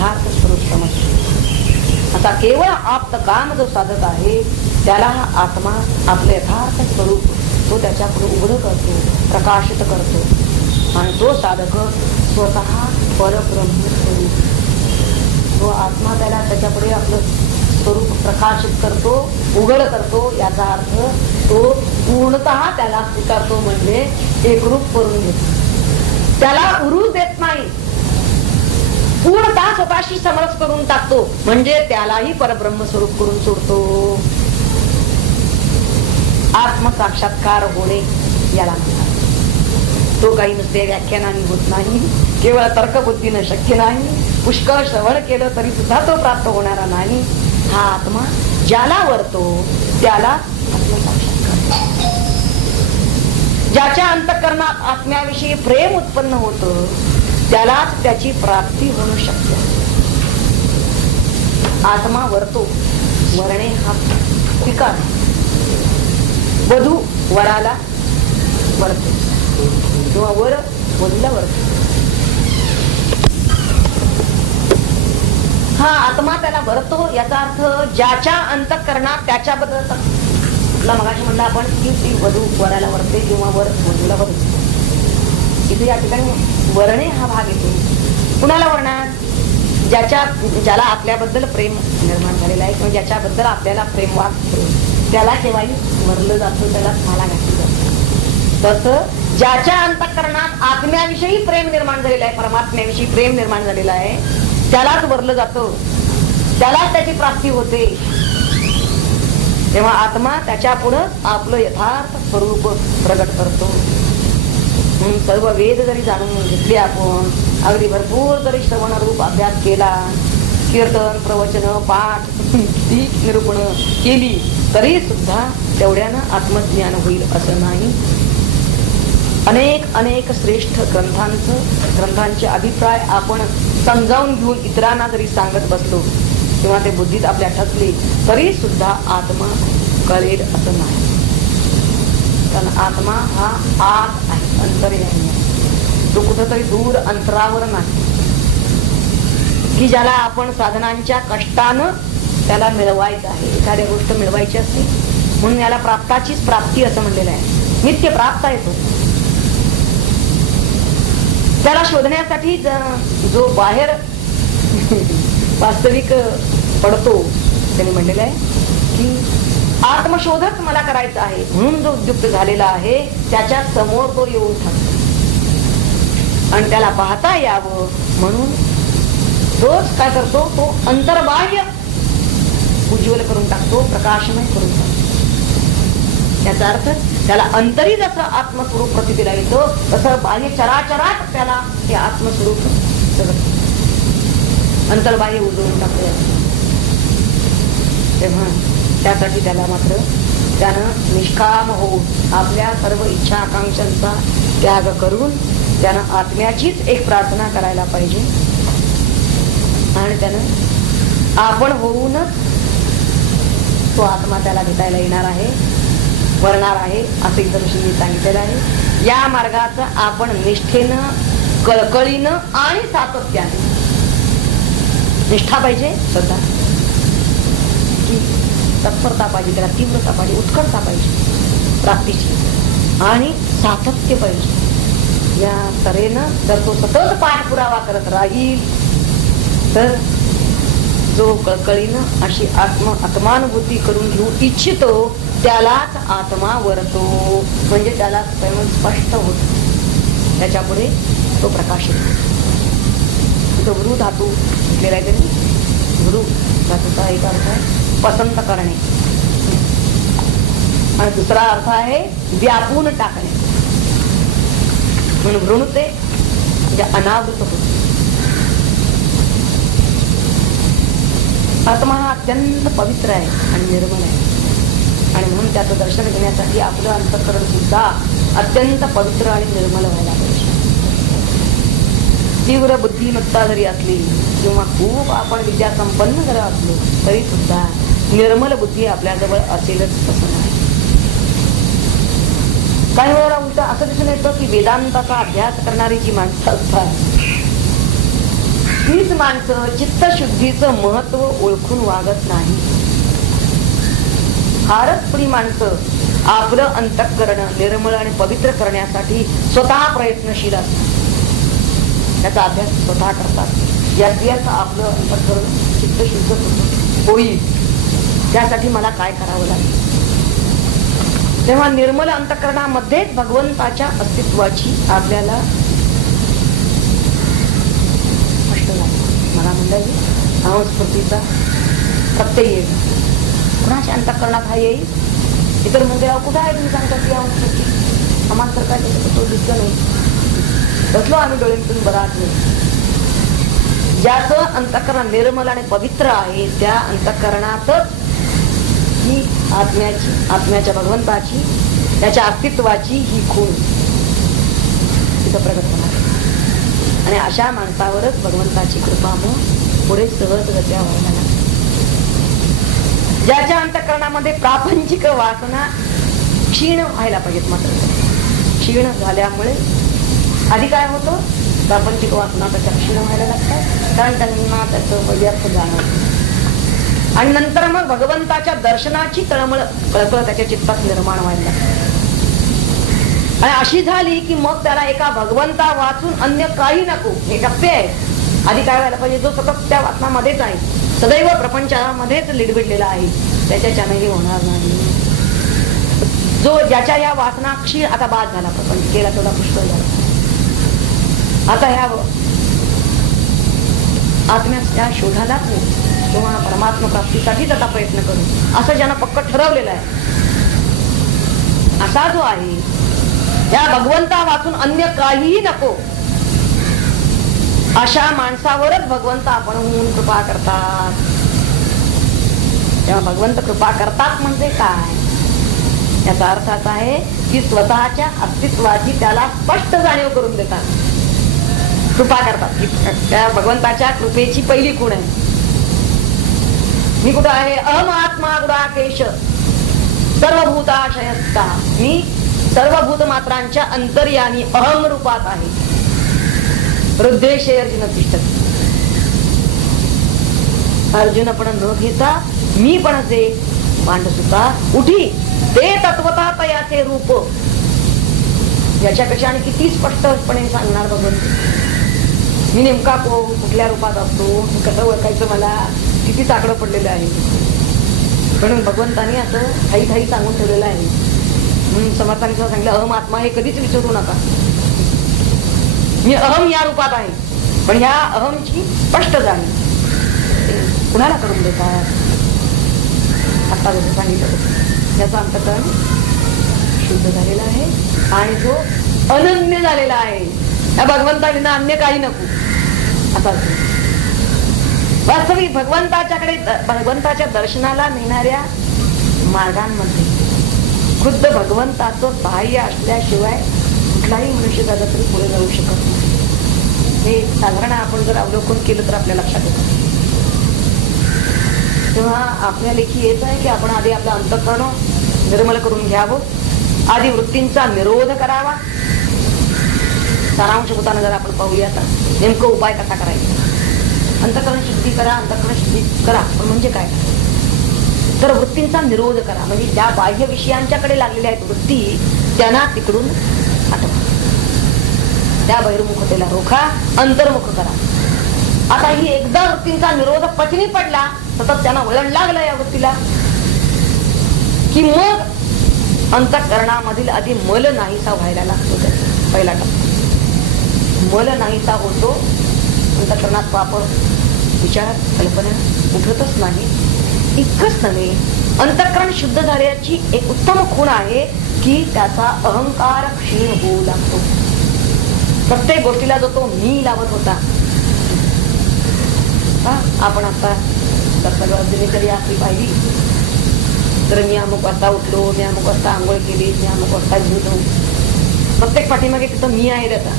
यथार्थ स्वरूप समजतो. आता केवळ आप्त काम जो साधक आहे त्याला हा आत्मा आपले यथार्थ स्वरूप तो त्याच्याकडे उघड करतो, प्रकाशित करतो. आणि तो साधक स्वतः परब्रह्म स्वरूप, तो आत्मा त्याला त्याच्यापुढे आपलं स्वरूप प्रकाशित करतो, उघड करतो. याचा अर्थ तो पूर्णतः त्याला स्वीकारतो, म्हणजे एकरूप करून घेतो. त्याला उरू देत नाही, पूर्णतः स्वतःशी समरस करून टाकतो, म्हणजे त्यालाही परब्रह्म स्वरूप करून सोडतो. आत्मसाक्षात्कार होणे याला म्हणतात. तो काही नुसते व्याख्यानाने होत नाही, केवळ तर्कबुद्धीनं शक्य नाही, पुष्कळ श्रवण केलं तरी सुद्धा तो प्राप्त होणारा नाही. हा आत्मा ज्याला वरतो त्याला आत्मसाक्षात्कार. ज्याच्या अंतःकरणात आत्म्याविषयी प्रेम उत्पन्न होतं त्यालाच त्याची प्राप्ती होणं शक्य. आत्मा वरतो, वरणे हा विकार. वधू वराला वरतो किंवा वर वधूला वरतो. हा आत्मा त्याला वरतो याचा अर्थ ज्याच्या अंतःकरणात त्याच्याबद्दल मगाशी म्हणलं आपण की ती वधू वराला वरते किंवा वर वधूला वरते. इथे या ठिकाणी वरणे हा भाग येतो. कुणाला वरणार? ज्याला आपल्याबद्दल प्रेम निर्माण झालेला आहे किंवा ज्याच्याबद्दल आपल्याला प्रेम वाटतो त्याला केव्हाही वरलं जातं, त्याला माला घातली जाते. तसं ज्याच्या अंतःकरणात आत्म्याविषयी प्रेम निर्माण झालेलं आहे, परमात्म्याविषयी प्रेम निर्माण झालेलं आहे त्यालाच वरलं जातं, त्यालाच त्याची प्राप्ती होते. तेव्हा आत्मा त्याच्या पुढं आपलं यथार्थ स्वरूप प्रगट करतो. सर्व वेद जरी जाणून घेतले आपण, अगदी भरपूर जरी श्रवण रूप अभ्यास केला, कीर्तन प्रवचन पाठ निरूपण केली तरी सुद्धा तेवढ्यानं आत्मज्ञान होईल असं नाही. अनेक श्रेष्ठ ग्रंथांचे अभिप्राय आपण समजावून घेऊन इतरांना जरी सांगत बसलो किंवा ते बुद्धीत आपल्या ठसले तरी सुद्धा आत्मा कळेल असं नाही. कारण आत्मा हा आत आहे, अंतर्यामी आहे. तो कुठंतरी दूर अंतरावर नाही की ज्याला आपण साधनांच्या कष्टानं त्याला मिळवायचं आहे. एखाद्या गोष्ट मिळवायची असते म्हणून याला प्राप्ताचीच प्राप्ती असं म्हणलेलं आहे. नित्य प्राप्त आहे तो. त्याला शोधण्यासाठी जो बाहेर वास्तविक पडतो त्यांनी म्हणलेलं आहे की आत्मशोधक मला करायचं आहे म्हणून जो उद्युक्त झालेला आहे त्याच्या समोर तो येऊन थांबतो आणि त्याला पाहता यावं म्हणून तोच काय करतो, तो अंतर्बाह्य उज्ज्वल करून टाकतो, प्रकाशमय करून टाकतो. याचा अर्थ त्याला अंतरी जसं आत्मस्वरूप प्रतितीला येतो तसं बाह्य चराचरात त्याला हे आत्मस्वरूप अंतर्बाह्य उजळून टाकले. तेव्हा त्यासाठी त्याला मात्र त्यानं निष्काम होऊन आपल्या सर्व इच्छा आकांक्षांचा त्याग करून त्यानं आत्म्याचीच एक प्रार्थना करायला पाहिजे आणि त्यानं आपण होऊनच तो आत्मा त्याला भेटायला येणार आहे, वरणार आहे असं इतर ऋषींनी सांगितलेलं आहे. या मार्गाचं आपण निष्ठेनं, कळकळीनं आणि सातत्याने, निष्ठा पाहिजे, श्रद्धा की तत्परता पाहिजे, त्याला तीव्रता पाहिजे, उत्कटता पाहिजे प्राप्तीची आणि सातत्य पाहिजे. या तऱ्हेनं जर तो सतत पाठपुरावा करत राहील तर जो कळकळीनं अशी आत्मानुभूती करून घेऊ इच्छितो त्यालाच आत्मा वरतो, म्हणजे त्याला स्वयं स्पष्ट होत, त्याच्या पुढे तो प्रकाशित होतो. तो गुरु धातू घेतलेला आहे तरी गुरु धातूचा एक अर्थ आहे पसंत करणे आणि दुसरा अर्थ आहे व्यापून टाकणे. म्हणून वृणुते म्हणजे अनावृत होते. आत्मा हा अत्यंत पवित्र आहे आणि निर्मल आहे आणि म्हणून त्याचं दर्शन घेण्यासाठी आपलं अंतःकरण सुद्धा अत्यंत पवित्र आणि निर्मल व्हायला पाहिजे. तीव्र बुद्धिमत्ता जरी असली किंवा खूप आपण विद्या संपन्न जरी असलो तरी सुद्धा निर्मल बुद्धी आपल्याजवळ असेलच असं नाही. काही वेळेला उलट असं दिसून येतं की वेदांताचा अभ्यास करणारी जी माणसं असतात तीच माणसं चित्तशुद्धीचं महत्व ओळखून वागत नाही. फारच थोडी माणसं आपलं अंतःकरण निर्मळ आणि पवित्र करण्यासाठी स्वतः प्रयत्नशील असतात. त्याचा अभ्यास स्वतः करतात. यात आपलं अंतःकरण चित्तशुद्ध होईल त्यासाठी मला काय करावं लागेल. तेव्हा निर्मल अंतःकरणामध्येच भगवंताच्या अस्तित्वाची आपल्याला स्पष्ट झाली. मला म्हणलं अहंस्फूर्तीचा प्रत्यय येईल. कुणाच्या अंतःकरणात हा येईल? इतर मंदिरावर कुठं आहे तुम्ही सांगता की अहंस्फूर्ती? आम्हाला तर काय त्याच्यात तो दिसलं नाही. बसलो आम्ही डोळ्यातून बराच नाही. ज्याचं अंतःकरण निर्मल आणि पवित्र आहे त्या अंतःकरणातच ही आत्म्याच्या भगवंताची त्याच्या अस्तित्वाची ही खूण तिथं प्रगट होणार. आणि अशा माणसावरच भगवंताची कृपा मग पुढे सहजगत्या व्हायला लागते. ज्याच्या अंतःकरणामध्ये प्रापंचिक वासना क्षीण व्हायला पाहिजेत. मात्र क्षीण झाल्यामुळे आधी काय होतं? प्रापंचिक वासना त्याच्या क्षीण व्हायला लागतात, कारण त्यांना त्याचं व्यर्थ जाणवतं. आणि नंतर मग भगवंताच्या दर्शनाची कळमळ त्याच्या चित्तात निर्माण व्हायला लागते. आणि अशी झाली की मग त्याला एका भगवंता वाचून अन्य काही नको हे टप्पे आहे. आधी काय व्हायला पाहिजे? जो सतत त्या वाचनामध्येच आहे, सदैव प्रपंचामध्येच लिडबिडलेला आहे, त्याच्याच्यानेही होणार नाही. जो ज्याच्या या वासना क्षीण आता बाद झाला, प्रपंच केला तेवढा पुष्कळ झाला. आता ह्या आत्म्याच्या शोधाला किंवा परमात्मा प्राप्तीसाठीच आता प्रयत्न करू असं ज्यानं पक्क ठरवलेलं आहे, असा जो आहे या भगवंता वाचून अन्य काहीही नको अशा माणसावरच भगवंत आपण होऊन कृपा करतात. तेव्हा भगवंत कृपा करतात म्हणजे काय? याचा अर्थ असा आहे की स्वतःच्या अस्तित्वाची त्याला स्पष्ट जाणीव करून देतात. कृपा करतात. त्या भगवंताच्या कृपेची पहिली खूण आहे. मी कुठं आहे? अहम आत्मा गुडाकेश सर्वभूताशयस्ता. मी सर्वभूत मात्रांच्या अंतर्यामी अहम रूपात आहे. हृदयेशे अर्जुन तिष्ठति. अर्जुन पण न घेता मी पण जे पांडसुता उठी ते तत्वता तयाचे रूप. याच्यापेक्षा आणि किती स्पष्टपणे सांगणार भगवंत. मी नेमका कुठल्या रूपात असतो, कसं ओळखायचं, मला किती चाकडं पडलेलं आहे. पण भगवंतानी असं काही सांगून ठेवलेलं आहे. म्हणून समर्थांनी सांगितलं अहम आत्मा हे कधीच विचारू नका. मी अहम या रूपात आहे, पण ह्या अहमची स्पष्ट जाणीव कुणाला करून देतात? आता जसं सांगितलं याचा अंतःकरण शुद्ध झालेला आहे आणि जो अनन्य झालेला आहे. या भगवंताविना अन्य काही नको असा. वास्तविक भगवंताच्या दर्शनाला नेणाऱ्या मार्गांमध्ये खुद्द भगवंताचं सहाय्य असल्याशिवाय कुठलाही मनुष्य झाला तरी पुढे जाऊ शकत नाही. हे साधारण आपण जर अवलोकन केलं तर आपल्या लक्षात येतं. तेव्हा आपल्या लेखी येत आहे की आपण आधी आपलं अंतःकरण निर्मल करून घ्यावं, आधी वृत्तींचा निरोध करावा. सारांशभूतानं जर आपण पाहूया तर नेमकं उपाय कसा करायचा. अंतःकरण शुद्धी करा, अंतःकरण शुद्धी करा, पण म्हणजे काय? तर वृत्तींचा निरोध करा, म्हणजे ज्या बाह्य विषयांच्याकडे लागलेल्या आहेत वृत्ती त्यांना तिकडून हटवा. त्या बहिर्मुखतेला रोखा, अंतर्मुख करा. आता ही एकदा वृत्तींचा निरोध पचनी पडला, सतत त्यांना वळण लागलं या वृत्तीला, की मग अंतःकरणामधील आधी मल नाहीसा व्हायला लागतो. त्याचा पहिला टप्पा मल नाहीसा होतो. अंतःकरणात पाप विचार कल्पना उठतच नाही. इतकंच नव्हे, अंतःकरण शुद्ध झाल्याची एक उत्तम खूण आहे की त्याचा अहंकार क्षीण होऊ लागतो. प्रत्येक गोष्टीला जो तो मी लावत होता, आपण आता दिनचर्या आपली पाहिली तर मी अमुक वाजता उठलो, मी अमुक वाजता आंघोळ केली, मी अमुक वाजता झुलो. प्रत्येक पाठीमागे तिथं मी आहे त्याचा.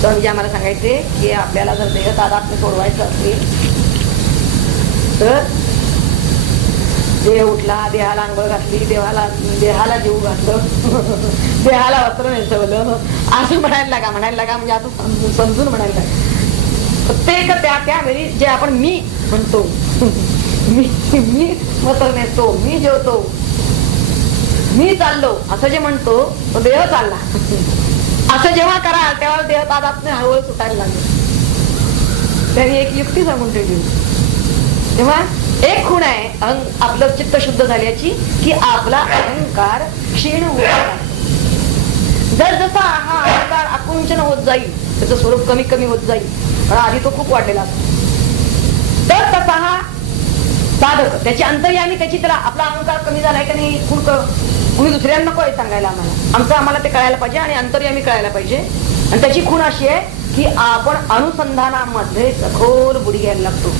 स्वामीजी आम्हाला सांगायचे की आपल्याला जर देह तादात्म्य सोडवायचं असेल तर देह उठला, देहाला आंघोळ घातली, देहाला जीव घातलं, देहाला वस्त्र नेसवलं असं म्हणायला लागा म्हणजे असं समजून म्हणायला लागा. प्रत्येक त्यावेळी जे आपण मी म्हणतो, मी वस्त्र नेसतो, मी जेवतो, मी चाललो असं जे म्हणतो तो देह चालला असं जेव्हा कराल तेव्हा देह तादात हळूहळू सुटायला लागले. त्यांनी एक युक्ती सांगून ठेवली. तेव्हा एक खूण आहे आपलं चित्त शुद्ध झाल्याची की आपला अहंकार क्षीण होत. जर जसा हा अहंकार आकुंचन होत जाईल त्याचं स्वरूप कमी कमी होत जाईल, पण आधी तो खूप वाढलेला असतो, तर तसा हा साधक त्याची अंतर्यामी त्याची त्याला आपला अहंकार कमी झालाय का नाही कुणी दुसऱ्यांना नको सांगायला आम्हाला ते कळायला पाहिजे आणि अंतर्यामी कळायला पाहिजे. आणि त्याची खूण अशी आहे की आपण अनुसंधानामध्ये सखोल बुडी घ्यायला लागतो.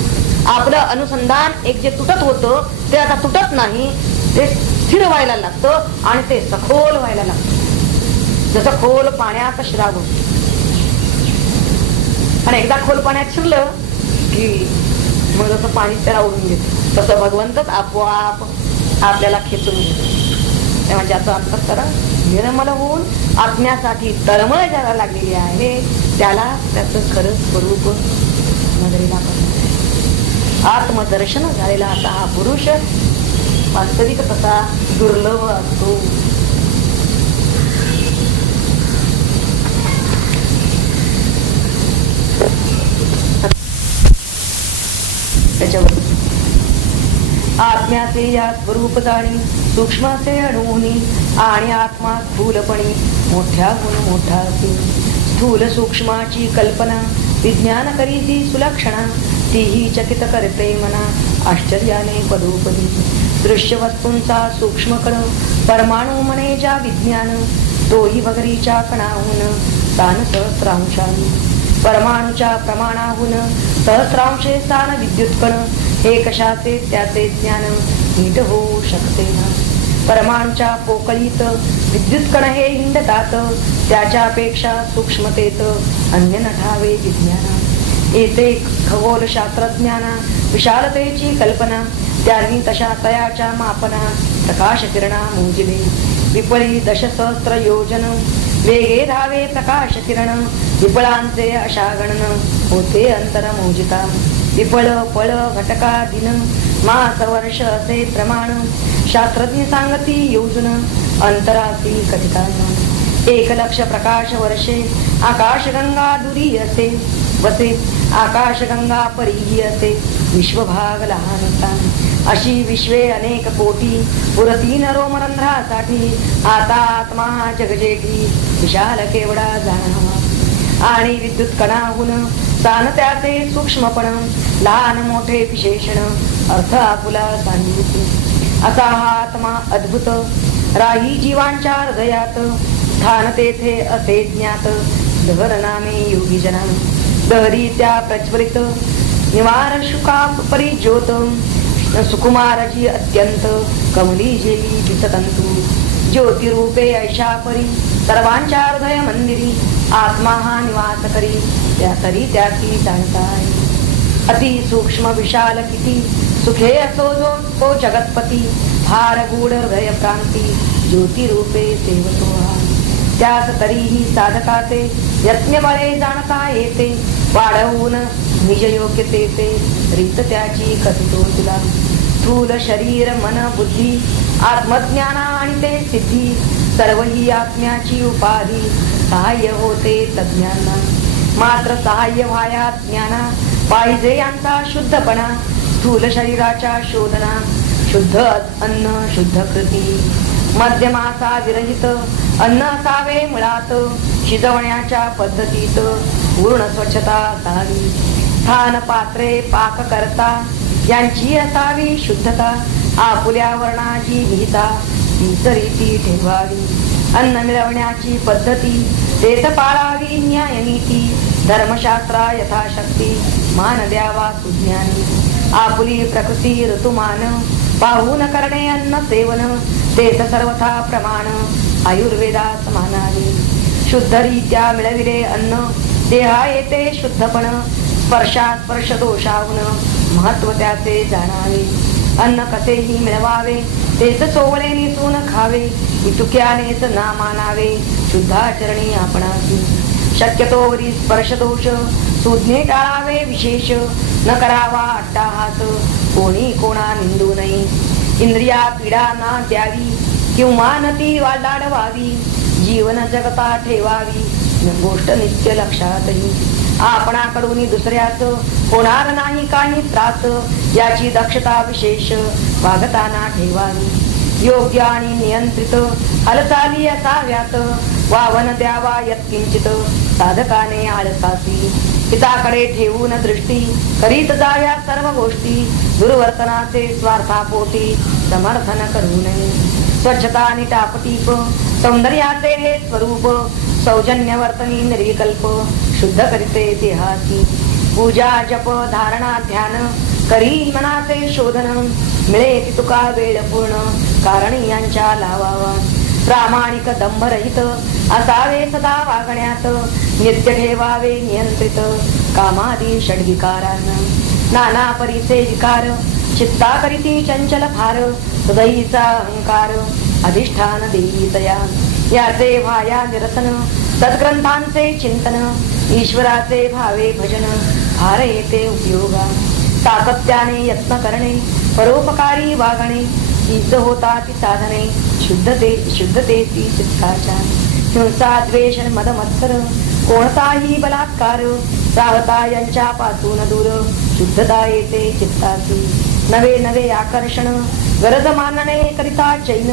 आपलं अनुसंधान एक जे तुटत होतं ते आता तुटत नाही, ते स्थिर व्हायला लागतं आणि ते सखोल व्हायला लागतं. जसं खोल पाण्यात श्राव होतो आणि एकदा खोल पाण्यात शिरलं की मग जसं पाणी त्याला ओढून घेत तसं भगवंतच आपोआप आपल्याला खेचून घेतो. तेव्हा ज्याचा अभ्यास करा निर्मल होऊन आत्म्यासाठी तळमळ ज्याला लागलेली आहे त्याला त्याचं खरं स्वरूप नजरेला पडतं. आत्मदर्शन झालेला असा हा पुरुष वास्तविक तसा दुर्लभ असतो. त्याच्यावर आत्म्याचे या स्वरूप जाणी सूक्ष्माचे अणुनी आणि आत्मा स्थूलपणी मोठ्याहून मोठा असे. स्थूल सूक्ष्माची कल्पना विज्ञान करीती सुलक्षणा तीही चकित करते मना आश्चर्याने पदोपदी. दृश्य वस्तूंचा सूक्ष्म कण परमाणू म्हणे ज्या विज्ञान तोही वगरीच्या कणाहून स्थान सहस्रांशानी. परमाणूच्या प्रमाणाहून सहस्रांशे स्थान विद्युत कण हे कशाचे त्याचे ज्ञान नीट होऊ शकते ना. परमाणूच्या पोकळीत विद्युत कण हे हिंडतात त्याच्यापेक्षा सूक्ष्मतेत अन्य नठावे विज्ञान. येथे खगोल शास्त्रज्ञाना विशालतेची कल्पना त्यांनी तशा तयाच्या मापना प्रकाश किरणा मोजिले. विपळी दशसहस्त्र योजन वेगे धावे प्रकाश किरण विपळांचे अशा गणन होते अंतर मोजिता. विपळ पळ घटका दिन मास वर्ष असे प्रमाण शास्त्रज्ञ सांगती योजन अंतरासी कथितान. 1,00,000 प्रकाश वर्षे आकाशगंगा दुरी असे वसे आकाशगंगा परीही असे विश्वभाग लहानता. अशी विश्वे अनेक कोटी पुरती नरोमरंध्रासाठी आता आत्मा जगजेठी विशाल केवढा जाणावा. आणि विद्युत कणाहून स्थान त्याचे सूक्ष्मपण लहान मोठे विशेषण अर्थ आपुला सांगितले. असा हा आत्मा अद्भुत राही जीवांच्या हृदयात स्थान तेथे असे ज्ञात. दहर नामे योगी जना दहरी त्या प्रज्वलित निवार शुकाप परिज्योत सुकुमारजी अत्यंत कमली जेली दिसतंतु. ज्योतिरूपे ऐशा परी सर्वांच्या हृदय मंदिरी आत्मा हा निवास करी त्या तरी त्याची जाणताय. अति सूक्ष्म विशाल किती सुखे असो जो तो जगतपती फार गूढ हृदय प्रांती ज्योतिरूपे सेवतो हा. त्यास तरीही साधकाचे यज्ञ बळे जाणता येते वाढवून निज योग्यतेचे रीत त्याची कथितो तुला. स्थूल शरीर मन बुद्धी आत्मज्ञाना आणि ते सिद्धी सर्व ही आत्म्याची उपाधी सहाय्य होते तज्ञांना. मात्र सहाय्य व्हाया ज्ञाना पाहिजे यांचा शुद्धपणा. स्थूल शरीराच्या शोधना शुद्ध अन्न शुद्ध कृती मध्यमासा विरहित अन्न असावे मुळात. शिजवण्याच्या पद्धतीत पूर्ण स्वच्छता असावी. स्थान पात्रे पाक करता यांची असावी शुद्धता. आपुल्या वर्णाची विहिता तीच रीती ठेवावी. अन्न मिळवण्याची पद्धती तेच पाळावी न्यायनीती. धर्मशास्त्रा यथाशक्ती मान द्यावा सुज्ञानी. आपुली प्रकृती ऋतुमान पाहून करणे अन्न सेवन तेच सर्वथा प्रमाण आयुर्वेदास मानावे. शुद्धरीत्या मिळविले अन्न देहा येते शुद्धपण. स्पर्शा स्पर्श दोषाहून महत्व त्याचे जाणावे. अन्न कसेही मिळवावे तेच चोवळे निसून खावे इतुक्यानेच ना मानावे शुद्धाचरणी आपणासी शक्यतोवरी स्पर्श दोष सुज्ञे टाळावे विशेष न करावा अट्टाहास कोणी कोणा निंदू नये इंद्रिया पीडा ना द्यावी किंवा न ती लाडवावी जीवन जगता ठेवावी गोष्ट नित्य लक्षातही आपणाकडून दुसऱ्याच होणार नाही काही त्रास याची दक्षता विशेष वागताना ठेवावी योग्य आणि नियंत्रित हालचाली असाव्यात वावन द्यावा यत्किंचित साधकाने आळसासी पिताकडे ठेवून दृष्टी करीत जाव्या सर्व गोष्टी दुर्वर्तनाचे स्वार्थापोटी समर्थन करू नये स्वच्छता आणि टापटीप सौंदर्याचे हे स्वरूप सौजन्य वर्तनी निर्विकल्प शुद्ध करीते देहासी पूजा जप धारणा ध्यान करी मनाचे शोधन मिळे ती तुका वेळ पूर्ण कारण यांच्या लावावा प्रामाणिक दंभरहित असावे सदा वागण्यात नित्य ठेवावे नियंत्रित कामादी षड्विकारांना नाना परीचे विकार चित्ता करीती चंचल फार हृदयीचा अहंकार अधिष्ठान देईतया याचे भाया निरसन सद्ग्रंथांचे चिंतन ईश्वराचे भावे भजन फार येते उपयोगा सातत्याने यत्न करणे परोपकारी वागणे हीच होता ती साधने शुद्धतेची चित्ताच्या हिंसा द्वेष मद मत्सर कोणताही बलात्कार राहता यांच्या पासून दूर शुद्धता येते चित्ताची नवे नवे आकर्षण गरज मानणे करिता चैन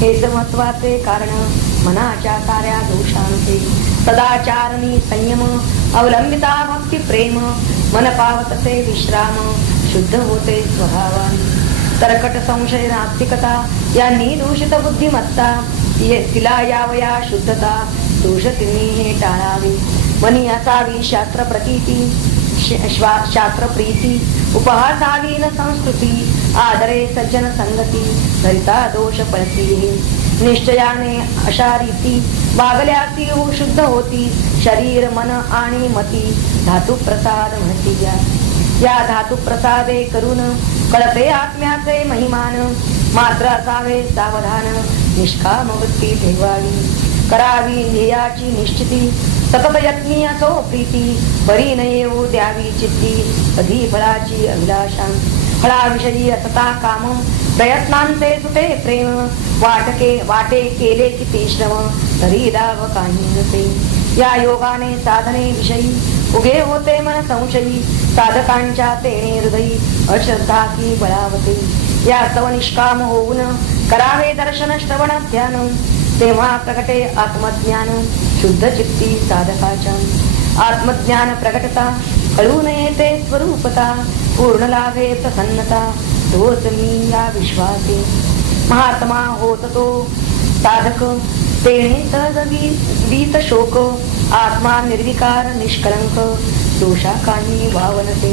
हेच महत्वाचे कारण मनाच्या साऱ्या दोषांचे सदाचारणी संयम अवलंबिता भक्ती प्रेम मन पावतसे विश्राम शुद्ध होते स्वभावान तरकट संशय नास्तिकता यांनी दूषित बुद्धिमत्ता तिला यावया शुद्धता दोष तिने हे टाळावे मनी असावी शास्त्र प्रतीती शास्त्र प्रीती उपहासावी न संस्कृती आदरे सज्जन संगती धरिता दोष पळती निश्चयाने अशा रीती वागल्यासी हो शुद्ध होती शरीर मन आणि मती धातु प्रसाद म्हणती या धातु प्रसादे करून कळते आत्म्याचे महिमान मात्र असावे सावधान निष्काम वृत्ती ठेवावी करावी ध्येयाची निश्चिती सतत यत्नी असो प्रीती बरी न येऊ द्यावी चित्ती कधी फळाची अभिलाषा फळाविषयी असता काम प्रयत्नांचे सुटे प्रेम वाटे केले किती श्रम तरी लाभ काही नसे या योगाने साधने विषयी उगे होते मन संशयी साधकांच्या तेने हृदयी अश्रद्धा की बळावते या सव निष्काम होऊन करावे दर्शन श्रवण ध्यान तेव्हा प्रगटे आत्मज्ञान शुद्ध चित्ती साधकाच्या आत्मज्ञान प्रगटता कळून येते स्वरूपता पूर्ण लाभे प्रसन्नता तोच मी या विश्वासे महात्मा होत तो साधक तेणे सहज वीत शोक आत्मा निर्विकार निष्कलंक दोषाकांनी वावनते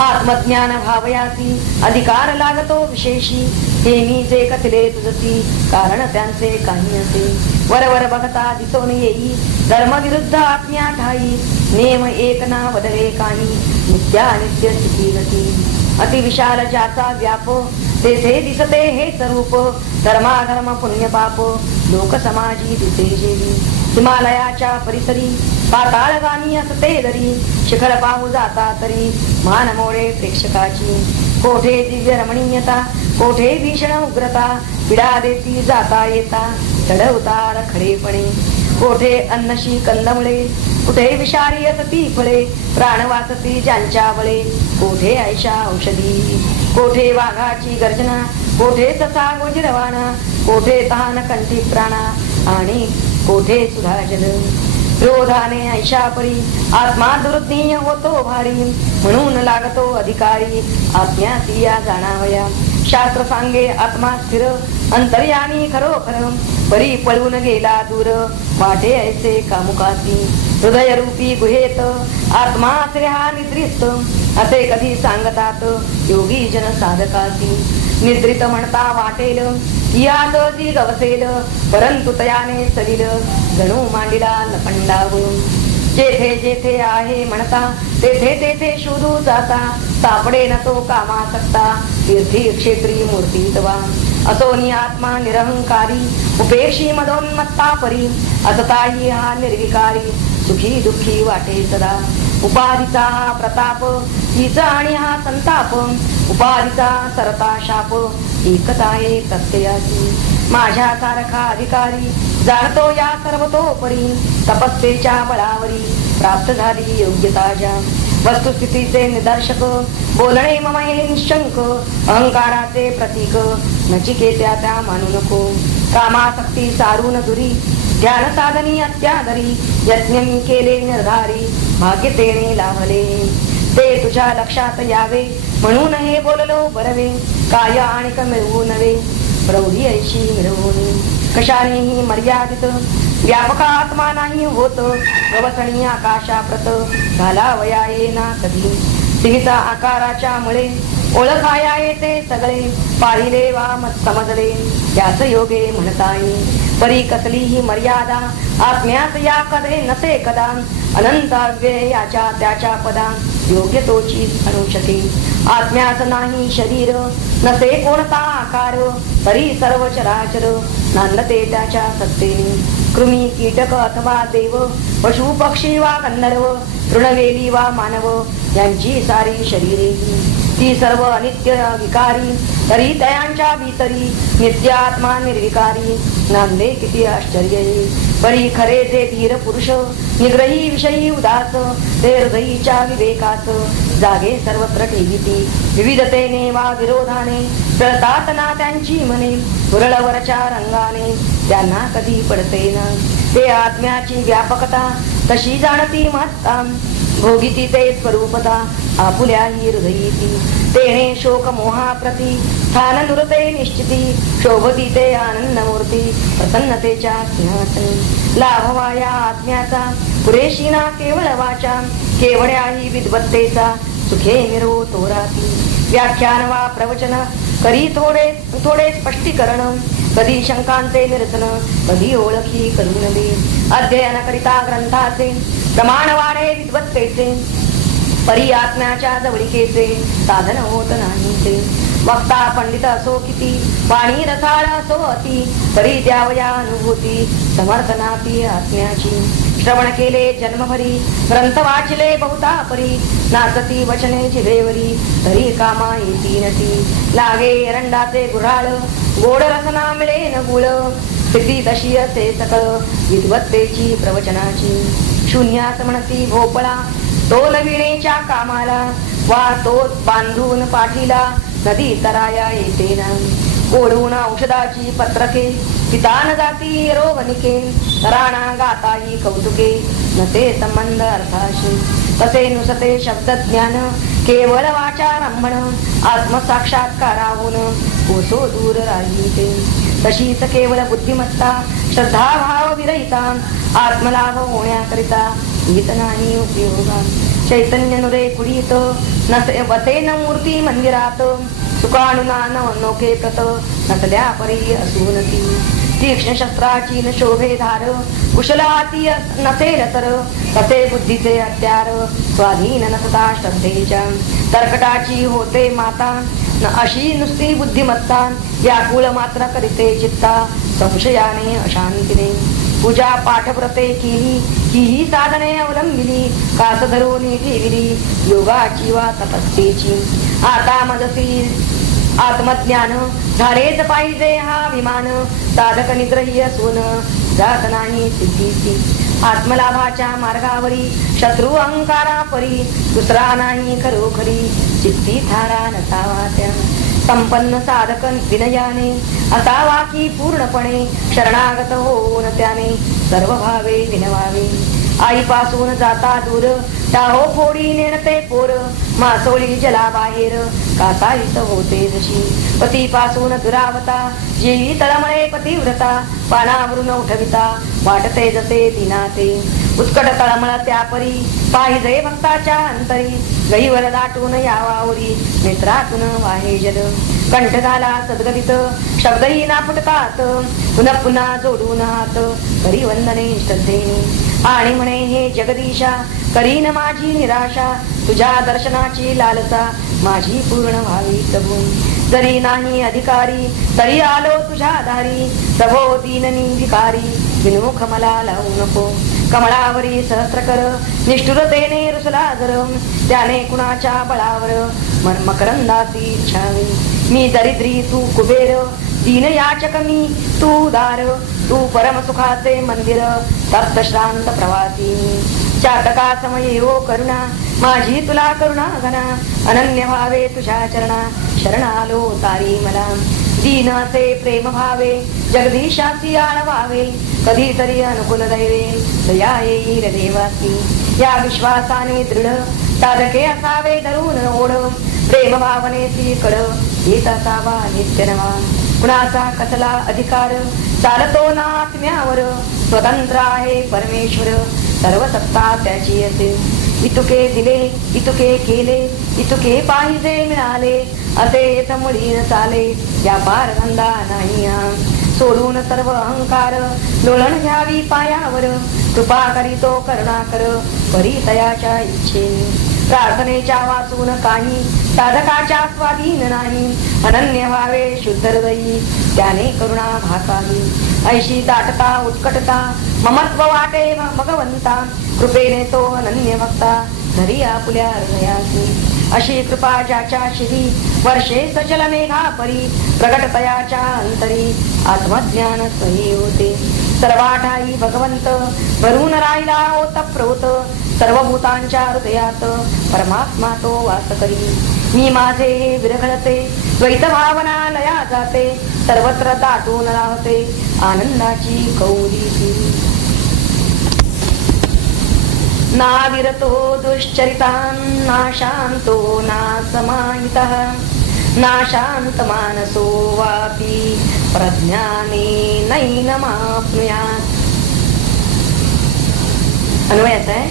आत्मज्ञान भावयासी अधिकार लागतो विशेषी हे मी जे कथिले तुझसी कारण त्यांचे काही नसे वरवर बघता दिसून येई धर्मविरुद्ध आज्ञा ठाई नेम एक ना वदवे काही नित्यानित्य स्थिती गती अतिविशाल ज्याचा व्याप तेथे दिसते हे स्वरूप धर्माधर्म पुण्य पाप लोक समाजी दिसे जेवी हिमालयाच्या परिसरी पाताळगामी असते दरी शिखर पाहू जाता तरी मान मोडे प्रेक्षकाची कोठे दिव्य रमणीयता कोठे भीषण उग्रता पिडा देती जाता येता चढवता खडेपणे कोठे अन्नशी कंदमुळे कुठे विषारी असती फळे प्राण वाचती ज्यांच्या बळे कोठे ऐशा औषधी कोठे वाघाची गर्जना कोठे ससा गोजिरवाना कोठे तहान कंठी प्राणा आणि कोठे सुधा जल क्रोधाने ऐशापरी आत्मा दुर्ज्ञेय होतो भारी म्हणून लागतो अधिकारी आज्ञासी या जाणावया शास्त्र सांगे आत्मा स्थिर अंतर्यामी खरोखर परी पळून गेला दूर वाटे ऐसे कामुकासी हृदय रूपी गुहेत आत्मा हा निद्रिस्त असे कधी सांगतात योगी जन साधकासी निद्रित म्हणता वाटेल यात जी गवसेल परंतु तयाने सलील जणू मांडिला लपंडाव जेथे जेथे आहे म्हणता तेथे तेथे शोधू जाता सापडे न तो कामासक्ता तीर्थी क्षेत्री मूर्ती तवा असोनी आत्मा निरहंकारी उपेक्षी मदोन्मत्ता परी असताही हा निर्विकारी सुखी दुःखी वाटे सदा उपाधीचा हा प्रताप हीच आणि हा संताप उपाधीचा सरता शाप एकता आहे प्रत्ययाची माझ्या सारखा अधिकारी जाणतो या सर्वतोपरी तपस्येच्या बळावरी प्राप्त झाली योग्यता ज्या वस्तुस्थितीचे निदर्शक बोलणे मम हे निशंक अहंकाराचे प्रतीक नचिकेत्या त्या मानू नको कामासक्ती सारून दुरी ध्यान साधनी अत्यादरी यज्ञ केले निर्धारी भाग्य तेने लाभले ते तुझ्या लक्षात यावे म्हणून हे बोललो बरवे काय आणिक मिळवू नवे प्रौढी ऐशी मिळवून कशानेही मर्यादित व्यापक आत्मा नाही होत गवसणी आकाशाप्रत घालावया येना कधी सीमित आकाराच्या मुळे ओळखाया येते सगळे पाहिले वा समजले याच योगे म्हणताई परी कसली ही मर्यादा आत्म्यास या कधे नसे कदा अनंत अव्यय याच्या त्याच्या पदा योग्य तोची अनुशते आत्म्यास नाही शरीर नसे कोणता आकार तरी सर्व चराचर नांदते त्याच्या सत्तेने कृमी कीटक अथवा देव पशु पक्षी वा गंधर्व तृणवेली वा मानव यांची सारी शरीरे ती सर्व अनित्य विकारी तरी त्यांच्या भीतरी नित्य आत्मा निर्विकारी नांदे किती आश्चर्य परी खरे जे धीर पुरुष निग्रही विषयी उदास ते हृदयीच्या विवेकास जागे सर्वत्र ठेविती विविधतेने वा विरोधाने टळतात ना त्यांची मने उरळवरच्या रंगाने त्यांना कधी पडते ना ते आत्म्याची व्यापकता तशी जाणती महत्ता भोगिती ते स्वरूपता आपुल्याही हृदयीती तेने शोक मोहाप्रती स्थान नुरते निश्चिती शोभती ते आनंदमूर्ती प्रसन्नतेच्या सिंहासनी लाभवाया आत्म्याचा पुरेशी ना केवळ वाचा केवळ्याही विद्वत्तेचा सुखे निरो तोराती व्याख्यान वा प्रवचन करी थोडे थोडे स्पष्टीकरण कधी शंकांचे निरसन कधी ओळखी करून दे अध्ययन करिता ग्रंथाचे प्रमाण वाढे विद्वत्तेचे परी आत्म्याच्या जवळिकेचे साधन होत नाही ते वक्ता पंडित असो किती वाणी रसाळ असो अति तरी द्यावया अनुभूती समर्थनाती आत्म्याची श्रवण केले जन्मभरी ग्रंथ वाचले बहुता परी नाचती वचने जिभेवरी तरी कामा येती नती लागे एरंडाचे गुऱ्हाळ गोड रसना मिळे न गुळ स्थिती तशी असे सकळ विद्वत्तेची प्रवचनाची शून्यास म्हणती भोपळा तोल विणेच्या कामाला वा तो बांधून पाठीला नदी तराया येते ना ओढून औषधाची पत्रके पितान जाती रोगनिके राणा गाताही कौतुके नसे संबंध अर्थाशी तसे नुसते शब्द ज्ञान केवळ वाचा रंभण आत्मसाक्षात्काराहून कोसो दूर राहिते तशीच केवळ बुद्धिमत्ता श्रद्धा भाव विरहिता आत्मलाभ होण्याकरिता हित नाही उपयोगा चैतन्य नुरे कुडीत नसे वसे न मूर्ती मंदिरात सुखानुना नोके प्रत नसल्या परी असूनती तीक्ष्ण शस्त्राची न शोभे धार कुशलाती नसेल तर तसे बुद्धीचे हत्यार स्वाधीन नसता श्रद्धेच्या तरकटाची होते माता न अशी नुसती बुद्धिमत्ता व्याकुळ मात्र करीते चित्ता संशयाने अशांतीने पूजा पाठव्रते केली ही साधने अवलंबिली कास धरून ठेविली योगाची वा तपस्येची आता मजसी आत्मज्ञान झालेच पाहिजे हा विमान साधक निग्रही असून जात नाही सिद्धीची आत्मलाभाच्या मार्गावरी शत्रू अहंकारा परी दुसरा नाही खरोखरी चित्ती थारा नसावा त्या संपन्न साधक विनयाने असावा की पूर्णपणे शरणागत होऊन त्याने सर्व भावे विनवावे आईपासून जाता दूर टाहो फोडी नेणते पोर मासोळी जला बाहेर कासावीत होते जशी पतीपासून दुरावता जीवी तळमळे पतिव्रता पानावरून उठविता वाटते जसे दिनाते उत्कट तळमळ त्यापरी पाहिजे भक्ताच्या अंतरी गईवर दाटून यावावरी नेत्रातून वाहे जल कंठ झाला सद्गदित शब्दही ना फुटतात पुन्हा पुन्हा जोडून हात करी वंदने श्रद्धेने आणि म्हणे हे जगदीशा करीन माझी निराशा तुझ्या दर्शनाची लालसा माझी पूर्ण व्हावी प्रभू जरी नाही अधिकारी तरी आलो तुझ्या दारी प्रभो दीननी भिकारी विनोख मला लावू नको कमळावरी सहस्र कर निष्ठुरतेने रुसला जर त्याने कुणाच्या बळावर मकरंदाची इच्छावी मी दरिद्री तू कुबेर दीन याचक मी तू दार तू परम सुखाचे मंदिर तप्त श्रांत प्रवासी चातका समय हो करुणा माझी तुला करुणा घना अनन्य भावे तुझ्या चरणा शरणालो तारी मला दीनाचे प्रेम भावे जगदीशाची आळवावे कधीतरी अनुकूल दैवे दया येईल देवासी या विश्वासाने दृढ साधके असावे धरून ओढ प्रेम भावनेची कड येत असावा नित्य नवा कुणाचा कसला अधिकार चालतो ना आत्म्यावर स्वतंत्र आहे परमेश्वर सर्व सत्ता त्याची असे इतुके दिले इतुके केले इतुके पाहिजे मिळाले असे मुळी चाले या पार धंदा नाही सोडून सर्व अहंकार लोळण घ्यावी पायावर कृपा करीतो करुणा कर परी तयाच्या इच्छेने प्रार्थनेच्या वाचून काही साधकाच्या स्वाधीन नाही अनन्य भावे शुद्ध हृदयी त्याने करुणा भासावी ऐशी दाटता उत्कटता ममत्व वाटे भगवंता कृपेने तो अनन्य भक्ता धरी आपुल्या हृदयासी अशी कृपा ज्याच्या शिरी वर्षे सचल मेघा परी प्रगटतयाच्या अंतरी आत्मज्ञान सही होते सर्वाठाई भगवंत भरून राहिला ओतप्रोत सर्व भूतांच्या हृदयात परमात्मा तो वास करी मी माझे विरघळते द्वैत भावना लया जाते सर्वत्र दाटून राहते आनंदाची कौली नाविरतो दुश्चरितान् नाशान्तो नासमाहितः नाशान्त मानसो वापि प्रज्ञाने नैनमाप्नुयात्। अन्वयाचा आहे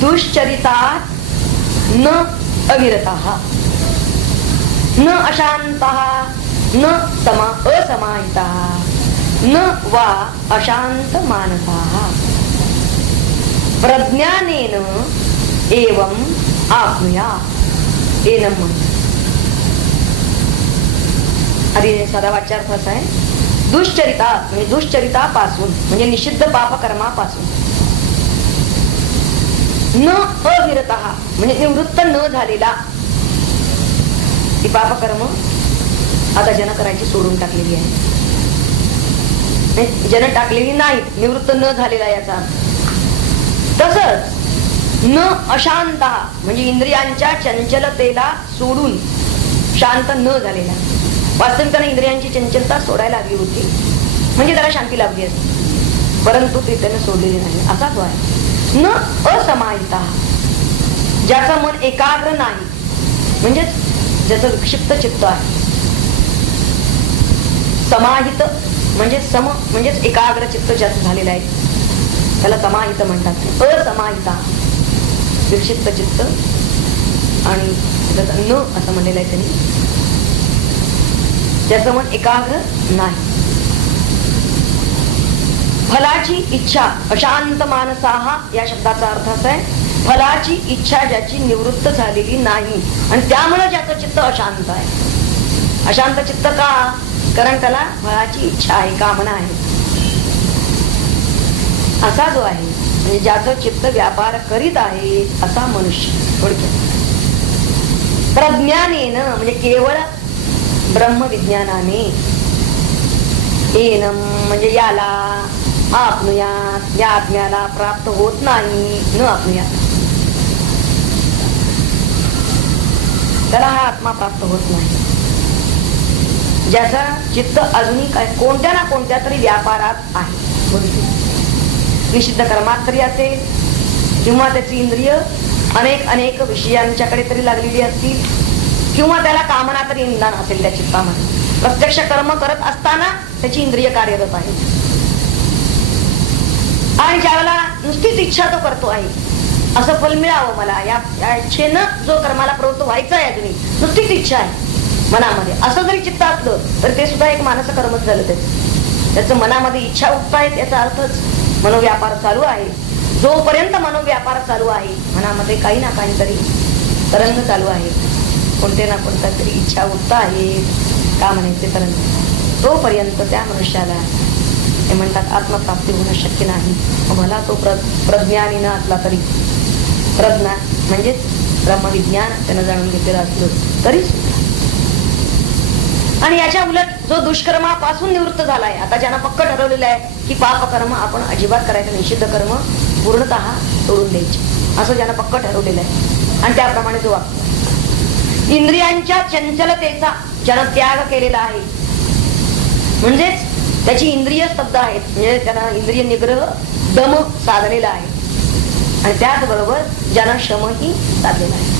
दुश्चरितात् न अविरतः न अशान्तः न असमाहितः न वा अशांत मानसः प्रज्ञानेन एवं आप्नुयात्। एनम आधी साधा वाच्यार्थ असा आहे दुश्चरिता म्हणजे दुश्चरितापासून म्हणजे निषिद्ध पापकर्मापासून न अविरतः म्हणजे निवृत्त न झालेला ती पापकर्म आता जन करायची सोडून टाकलेली आहे जन टाकलेली नाही निवृत्त न झालेला याचा तसंच न अशांत म्हणजे इंद्रियांच्या चंचलतेला सोडून शांत न झालेला वास्तविकता इंद्रियांची चंचलता सोडायला हवी होती म्हणजे त्याला शांती लाभली असती परंतु ते त्याने सोडलेले नाही असा तो आहे न असमाहिता ज्याचं मन एकाग्र नाही म्हणजेच ज्याचं विक्षिप्त चित्त आहे समाहित म्हणजे सम म्हणजेच एकाग्र चित्त ज्याचं झालेलं आहे त्याला समाहित म्हणतात असमाहिता विक्षिप्त चित्त आणि न असं म्हणलेलं आहे त्यांनी ज्याचं मन एकाग्र नाही फलाची इच्छा अशांत मानसाहा या शब्दाचा अर्थ असा आहे फलाची इच्छा ज्याची निवृत्त झालेली नाही आणि त्यामुळे ज्याचं चित्त अशांत आहे अशांत चित्त का कारण त्याला फळाची इच्छा आहे कामना आहे असा जो आहे म्हणजे ज्याचं चित्त व्यापार करीत आहे असा मनुष्य थोडक्यात प्रज्ञानेन म्हणजे केवळ ब्रह्मविज्ञानाने एनम म्हणजे याला आपनुयात या आत्म्याला प्राप्त होत नाही न आपनुयात त्याला हा आत्मा प्राप्त होत नाही ज्याचा चित्त अजूनही काय कोणत्या ना कोणत्या तरी व्यापारात आहे निषिद्ध कर्मात तरी असेल किंवा त्याची इंद्रिय अनेक विषयांच्याकडे तरी लागलेली असतील किंवा त्याला कामना तरी इंधन असेल त्या चित्तामध्ये प्रत्यक्ष कर्म करत असताना त्याची इंद्रिय कार्यरत आहे आणि ज्यावेळेला नुसतीच इच्छा तो करतो आहे, असं फल मिळावं मला, या इच्छेनं जो कर्माला प्रवृत्त व्हायचा आहे, अजूनही नुसतीच इच्छा आहे मनामध्ये, असं जरी चित्त असलं तर ते सुद्धा एक मानस कर्मच झालं. त्याचं मनामध्ये इच्छा उठत आहेत याचा अर्थच मनोव्यापार चालू आहे. जोपर्यंत मनोव्यापार चालू आहे, मनामध्ये काही ना काहीतरी तरंग चालू आहे, कोणते ना कोणत्या तरी इच्छा उठत आहे, का म्हणायचे तरंग, तोपर्यंत त्या मनुष्याला हे म्हणतात आत्मप्राप्ती होणं शक्य नाही. मला तो प्रज्ञानी न असला तरी, प्रज्ञा म्हणजेच ब्रह्मविज्ञान त्यानं जाणून घेतलेलं असलं तरी सुद्धा. आणि याच्या उलट जो दुष्कर्मापासून निवृत्त झालाय, आता ज्यांना पक्क ठरवलेलं आहे की पाप कर्म आपण अजिबात करायचं, निषिद्ध कर्म पूर्णतः सोडून द्यायचे, असं ज्यांना पक्क ठरवलेलं आहे आणि त्याप्रमाणे तो वागतो. इंद्रियांच्या चंचलतेचा ज्यानं त्याग केलेला आहे, म्हणजेच त्याची इंद्रिय स्तब्ध आहेत, म्हणजे त्यांना इंद्रिय निग्रह दम साधलेला आहे, आणि त्याचबरोबर ज्यानं शमही साधलेला आहे,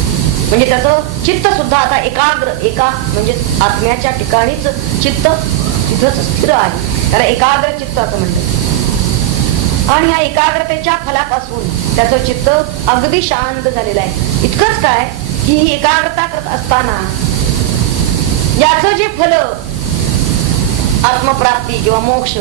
म्हणजे त्याचं चित्त सुद्धा आता एकाग्र, एका म्हणजे आत्म्याच्या ठिकाणीच चित्त तिथंच स्थिर आहे, त्याला एकाग्र चित्त असं म्हणतात. आणि या एकाग्रतेच्या फलापासून त्याचं चित्त अगदी शांत झालेलं आहे. इतकंच काय की ही एकाग्रता करत असताना याचं जे फल आत्मप्राप्ती किंवा मोक्ष,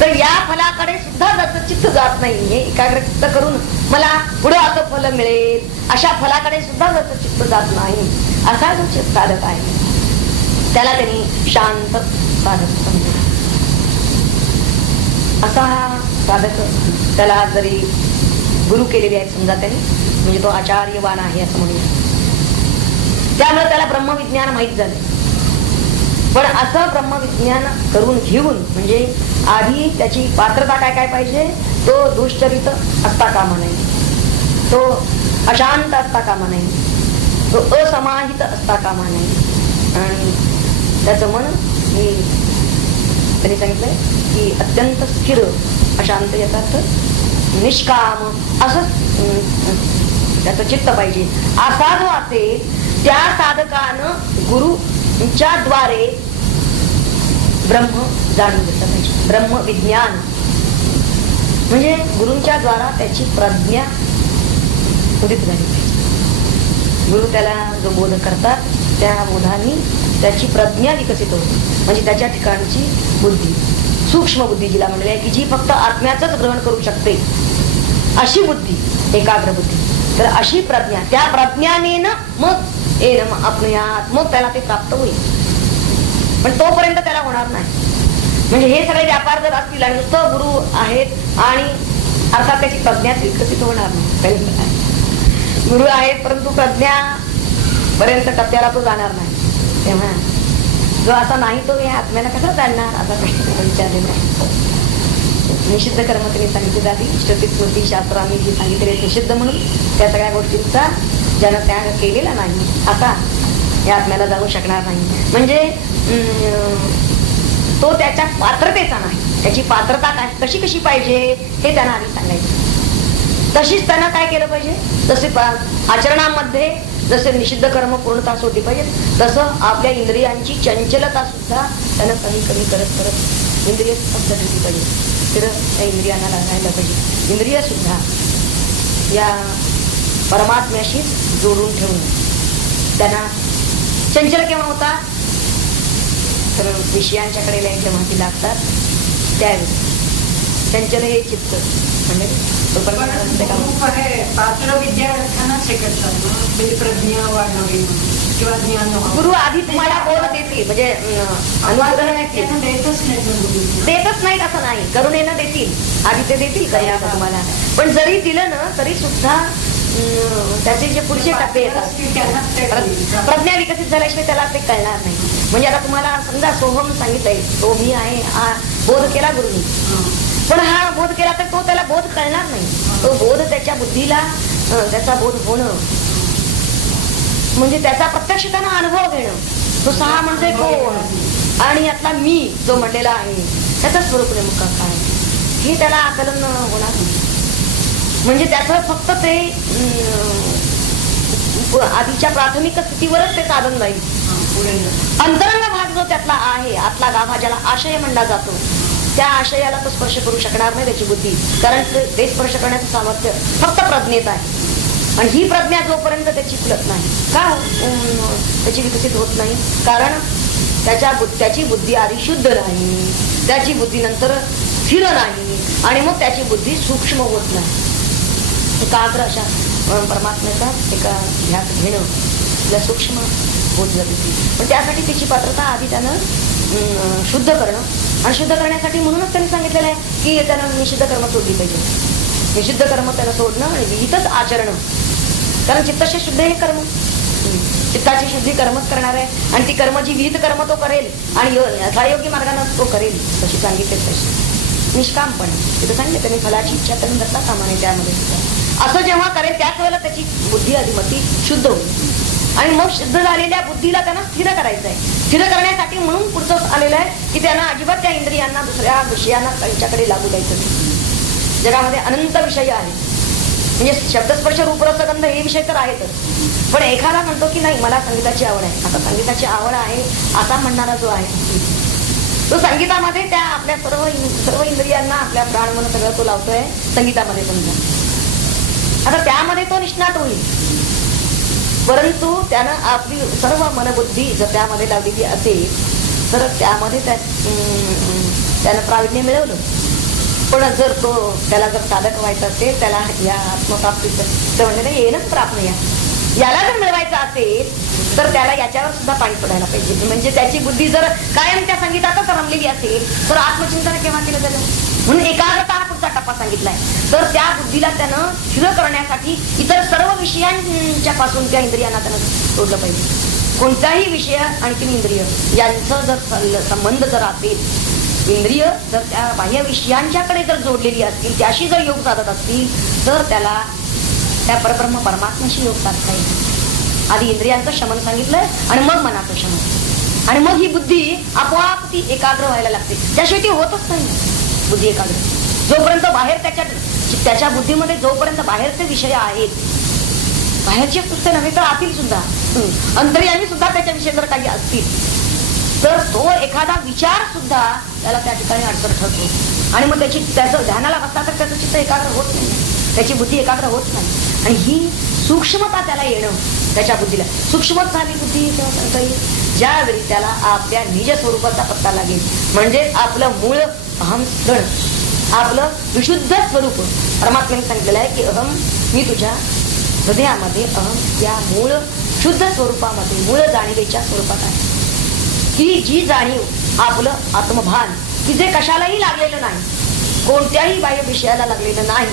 तर या फलाकडे सुद्धा त्याचं चित्त जात नाही. हे एकाग्र चित्त करून मला पुढे असं फल मिळेल अशा फलाकडे सुद्धा त्याचं चित्त जात नाही, असा जो साधक आहे त्याला त्यांनी शांत साधक समजलं. असा हा साधक, त्याला जरी गुरु केलेले आहेत समजा त्यांनी, म्हणजे तो आचार्यवान आहे असं म्हणूया, त्यामुळे त्याला ब्रह्मविज्ञान माहीत झालं. पण असं ब्रह्मविज्ञान करून घेऊन, म्हणजे आधी त्याची पात्रता काय काय पाहिजे, तो दुष्चरित असता कामा नाही, तो अशांत असता कामा नाही, तो असमाहित असता कामा नाही, आणि त्याचं मन हे त्यांनी सांगितलंय की अत्यंत स्थिर, अशांत याचा अर्थ निष्काम असं त्याचं चित्त पाहिजे. असा जो असेल त्या साधकानं गुरुच्या द्वारे ब्रह्म जाणून घेतलं पाहिजे. ब्रह्मविज्ञान म्हणजे गुरूंच्या द्वारा त्याची प्रज्ञा उदित झाली पाहिजे. गुरु त्याला जो बोध करतात त्या बोधाने त्याची प्रज्ञा विकसित होते, म्हणजे त्याच्या ठिकाणची बुद्धी, सूक्ष्म बुद्धी जिला म्हणलेली आहे की जी फक्त आत्म्याचंच ग्रहण करू शकते, अशी बुद्धी, एकाग्र बुद्धी. तर अशी प्रज्ञा, त्या प्रज्ञाने मग आपल्यात मग त्याला ते प्राप्त होईल, पण तोपर्यंत त्याला होणार नाही. म्हणजे हे सगळे व्यापार जर असतील आणि नुसतं गुरु आहेत आणि अर्थात त्याची प्रज्ञा विकसित होणार नाही. गुरु आहेत परंतु प्रज्ञा पर्यंत टप्प्याला तो जाणार नाही. तेव्हा जो असा नाही तो या आत्म्याला कसं जाणणार, असा प्रश्न विचारलेला आहे. निषिद्ध कर्म त्यांनी सांगितले आधी, श्रुती स्मृती शास्त्र आम्ही जे सांगितले निषिद्ध म्हणून, त्या सगळ्या गोष्टींचा ज्यानं त्याग केलेला नाही आता या आत्म्याला जाऊ शकणार नाही. म्हणजे तो त्याच्या पात्रतेचा नाही, त्याची पात्रता कशी कशी पाहिजे हे त्यांना आधी सांगायचं. तशीच त्यांना काय केलं पाहिजे, जसे आचरणामध्ये जसे निषिद्ध कर्म पूर्णता सोडली पाहिजे, तसं आपल्या इंद्रियांची चंचलता सुद्धा त्यानं कमी कमी करत करत इंद्रिय स्तब्ध ठेवली पाहिजे, तर त्या इंद्रियांना राहायला पाहिजे. इंद्रिय सुद्धा या परमात्म्याशीच जोडून ठेवून त्यांना चंचल केव्हा होता, तर विषयांच्याकडे जेव्हा ती लागतात त्यावेळी चंचल हे चित्त म्हणजे गुरु आधी तुम्हाला बोध देतील, म्हणजे देतच नाहीत असं नाही, करुणेनं देतील, आधी ते देतील कळ्या तुम्हाला. पण जरी दिलं ना तरी सुद्धा त्याचे जे पुढचे टप्पे येतात, प्रज्ञा विकसित झाल्याशिवाय त्याला ते कळणार नाही. म्हणजे आता तुम्हाला समजा सोहम सांगितलंय, तो मी आहे, हा बोध केला गुरुनी, पण हा बोध केला तर तो त्याला बोध कळणार नाही. तो बोध त्याच्या बुद्धीला, त्याचा बोध होणं म्हणजे त्याचा प्रत्यक्ष त्यांना अनुभव घेणं, तो सहा म्हणजे कोण आणि यातला मी जो म्हणलेला आहे त्याचा स्वरूप नेमका काय हे त्याला आकलन होणार नाही. म्हणजे त्याचं फक्त ते आधीच्या प्राथमिक स्थितीवरच ते साधन जाईल. अंतरंग भाग जो त्यातला आहे, आतला गाभा ज्याला आशय म्हणला जातो, त्या आशयाला तो स्पर्श करू शकणार नाही त्याची बुद्धी, कारण ते स्पर्श करण्याचं सामर्थ्य फक्त प्रज्ञेत आहे. आणि ही प्रज्ञा जोपर्यंत त्याची फुलत नाही का त्याची विकसित होत नाही, कारण त्याची बुद्धी आधी शुद्ध नाही, त्याची बुद्धी नंतर स्थिर नाही, आणि मग त्याची बुद्धी सूक्ष्म होत नाही. एकाग्र अशा परमात्म्याचा एका ध्यास घेणं तिला सूक्ष्म होत जाते. पण त्यासाठी तिची पात्रता आधी त्यानं शुद्ध करणं, आणि शुद्ध करण्यासाठी म्हणूनच त्यांनी सांगितलेलं आहे की त्यानं निषिद्ध कर्म सोडली पाहिजे. निषिद्ध कर्म त्यानं सोडणं आणि विहितच आचरणं, कारण चित्तशे शुद्ध हे कर्म, चित्ताची शुद्धी कर्मच करणार आहे. आणि ती कर्म जी विहित कर्म तो करेल आणि यथायोग्य मार्गाने तो करेल तशी सांगितले तशी निष्कामपणे तिथं सांगितलं त्यांनी फलाची इच्छा करून घातला कामा नये. त्यामध्ये असं जेव्हा करेल त्याच वेळेला त्याची बुद्धी अधिमती शुद्ध होईल, आणि मग शुद्ध झालेल्या बुद्धीला त्यांना स्थिर करायचं आहे. स्थिर करण्यासाठी म्हणून पुढचं आलेलं आहे की त्यांना अजिबात त्या इंद्रियांना दुसऱ्या विषयांना त्यांच्याकडे लागू द्यायचं नाही. जगामध्ये अनंत विषय आहेत, म्हणजे शब्दस्पर्श रूपरसगंध हे विषय तर आहेतच, पण एखादा म्हणतो की नाही मला संगीताची आवड आहे. आता संगीताची आवड आहे असा म्हणणारा जो आहे तो संगीतामध्ये त्या आपल्या सर्व इंद्रियांना आपल्या प्राणमन सगळं तो लावतोय संगीतामध्ये समजा. आता त्यामध्ये तो निष्णात होईल, परंतु त्यानं आपली सर्व मनबुद्धी जर त्यामध्ये लावलेली असेल तर त्यामध्ये त्यानं प्रावीण्य मिळवलं. पण जर त्याला जर साधक व्हायचं असेल, त्याला या आत्मप्राप्तीचं तर म्हणजे येणंच प्राप्त या याला जर मिळवायचं असेल तर त्याला याच्यावर सुद्धा पाणी पडायला पाहिजे. म्हणजे त्याची बुद्धी जर कायम त्या संगीतातच रमलेली असेल तर आत्मचिंतन केव्हा केलं त्याला, म्हणून एकाग्रता हा पुढचा टप्पा सांगितलाय. तर त्या बुद्धीला त्यानं स्थिर करण्यासाठी इतर सर्व विषयांच्या पासून त्या इंद्रियांना त्यानं सोडलं पाहिजे. कोणताही विषय आणखी इंद्रिय यांचं जर संबंध जर असेल, इंद्रिय जर त्या बाह्य विषयांच्याकडे जर जोडलेली असतील, त्याशी जर योग साधत असतील तर त्याला त्या परब्रह्म परमात्म्याशी योग साधता येईल. आधी इंद्रियांचं शमन सांगितलंय आणि मग मनाचं शमन, आणि मग ही बुद्धी आपोआप ती एकाग्र व्हायला लागते. त्याशिवाय ती होतच नाही बुद्धी एकाग्र. जोपर्यंत बाहेर त्याच्या बुद्धीमध्ये जोपर्यंत बाहेरचे विषय आहेत, बाहेरचे पुस्तक नव्हे तर आतील सुद्धा अंतर्यामी सुद्धा त्याच्याविषयी जर काही असतील तर तो एखादा विचार सुद्धा त्याला त्या ठिकाणी अडचण ठरतो, आणि मग त्याचं ध्यानाला बसता तर त्याचं चित्त एकाग्र होत नाही, त्याची बुद्धी एकाग्र होत नाही. आणि ही सूक्ष्मता त्याला येणं त्याच्या बुद्धीला सूक्ष्मच झाली बुद्धी सांगता येईल ज्यावेळी त्याला आपल्या निज स्वरूपाचा पत्ता लागेल. म्हणजे आपलं मूळ अहंगण, आपलं विशुद्ध स्वरूप परमात्म्याने सांगितलेलं आहे की अहम मी तुझ्या हृदयामध्ये अहम या मूळ शुद्ध स्वरूपामध्ये मूळ जाणीवेच्या स्वरूपात आहे. ही जी जाणीव आपलं आत्मभान की जे कशालाही लागलेलं नाही, कोणत्याही बाह्य विषयाला लागलेलं नाही,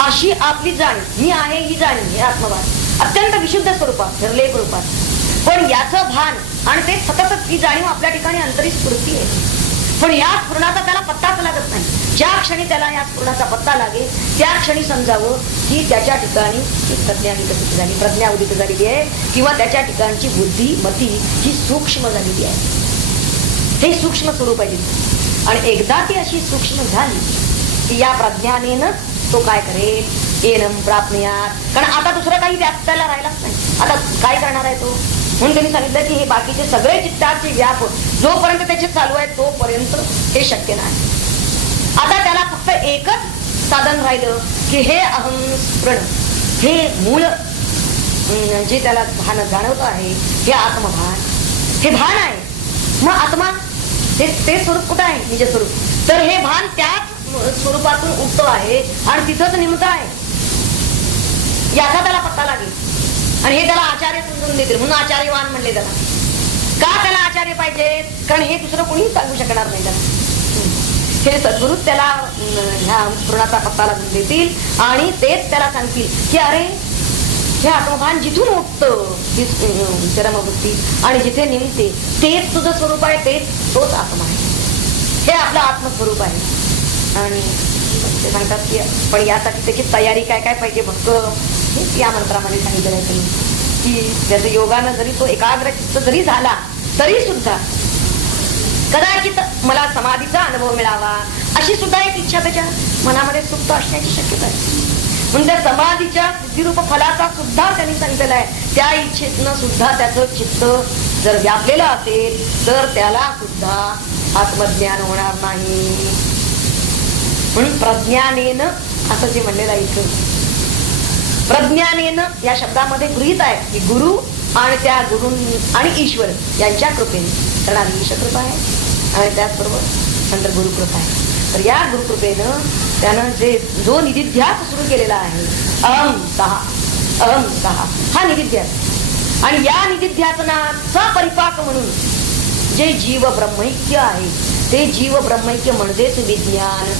अशी आपली जाणीव मी आहे ही जाणीव हे आत्मभान अत्यंत विशुद्ध स्वरूपात निर्लेप रूपात. पण याचं भान आणि ते सतत ही जाणीव आपल्या ठिकाणी अंतरी स्फूर्ती आहे, पण या स्फुरणाचा त्याला पत्ताच लागत नाही. ज्या क्षणी त्याला या स्फुरणाचा पत्ता लागेल त्या क्षणी समजावं की त्याच्या ठिकाणी प्रज्ञा विकसित झाली, प्रज्ञा उदित झालेली आहे, किंवा त्याच्या ठिकाणची बुद्धी मती ही सूक्ष्म झालेली आहे. हे सूक्ष्म स्वरूप आहे. आणि एकदा ती अशी सूक्ष्म झाली की या प्रज्ञानेनं तो काय करेल एनम प्राप्नुयात, कारण आता दुसरं काही व्याप त्याला राहिलाच नाही. आता काय करणार आहे तो, म्हणून त्यांनी सांगितलं की हे बाकीचे सगळे चित्ताचे व्याप जोपर्यंत त्याचे चालू आहे तोपर्यंत हे शक्य नाही. आता त्याला फक्त एकच साधन राहिलं की हे अहंस्फुरण, हे मूळ जे त्याला भान जाणवत आहे हे आत्मभान, हे भान आहे. मग आत्मा ते स्वरूप कुठं आहे निज स्वरूप, तर हे भान त्याच स्वरूपातून उठतो आहे आणि तिथंच निमत आहे. याचा त्याला पत्ता लागेल आणि हे त्याला आचार्य समजून देतील, म्हणून आचार्यवान म्हणले त्याला. का त्याला आचार्य पाहिजे, कारण हे दुसरं कोणीही सांगू शकणार नाही त्याला. हे सद्गुरू त्याला ह्या पूर्णाचा पत्ता लागून देतील आणि तेच त्याला सांगतील की अरे हे आत्मभान जिथून उठतं चरमवृत्ती आणि जिथे निमते तेच तुझं स्वरूप आहे, तेच तोच आत्मा आहे, हे आपलं आत्मस्वरूप आहे. आणि ते सांगतात की पण यासाठी त्याची तयारी काय काय पाहिजे, भक्त या मंत्रामध्ये सांगितलेलं आहे तुम्ही की त्याचं योगानं जरी तो एकाग्र चित्त जरी झाला तरी सुद्धा कदाचित मला समाधीचा अनुभव मिळावा अशी सुद्धा एक इच्छा त्याच्या मनामध्ये सुप्त असण्याची शक्यता आहे. म्हणून त्या समाधीच्या सिद्धिरूप फलाचा सुद्धा त्यांनी सांगितलेला आहे. त्या इच्छेतनं सुद्धा त्याचं चित्त जर व्यापलेलं असेल तर त्याला सुद्धा आत्मज्ञान होणार नाही. म्हणून प्रज्ञानेन असं जे म्हणलेलं आहे इथं, प्रज्ञानेन या शब्दामध्ये गृहीत आहे की गुरु आणि त्या गुरु आणि ईश्वर यांच्या कृपेने, कारण आधी ईश्वर कृपा आहे आणि त्याचबरोबर नंतर गुरुकृपा आहे. तर या गुरुकृपेनं त्यानं जो निधिध्यास सुरू केलेला आहे, अहम सहा हा निधिध्यास, आणि या निधिध्यासनाचा परिपाक म्हणून जे जीव ब्रह्मैक्य आहे ते जीव ब्रह्मैक्य म्हणजेच विज्ञान,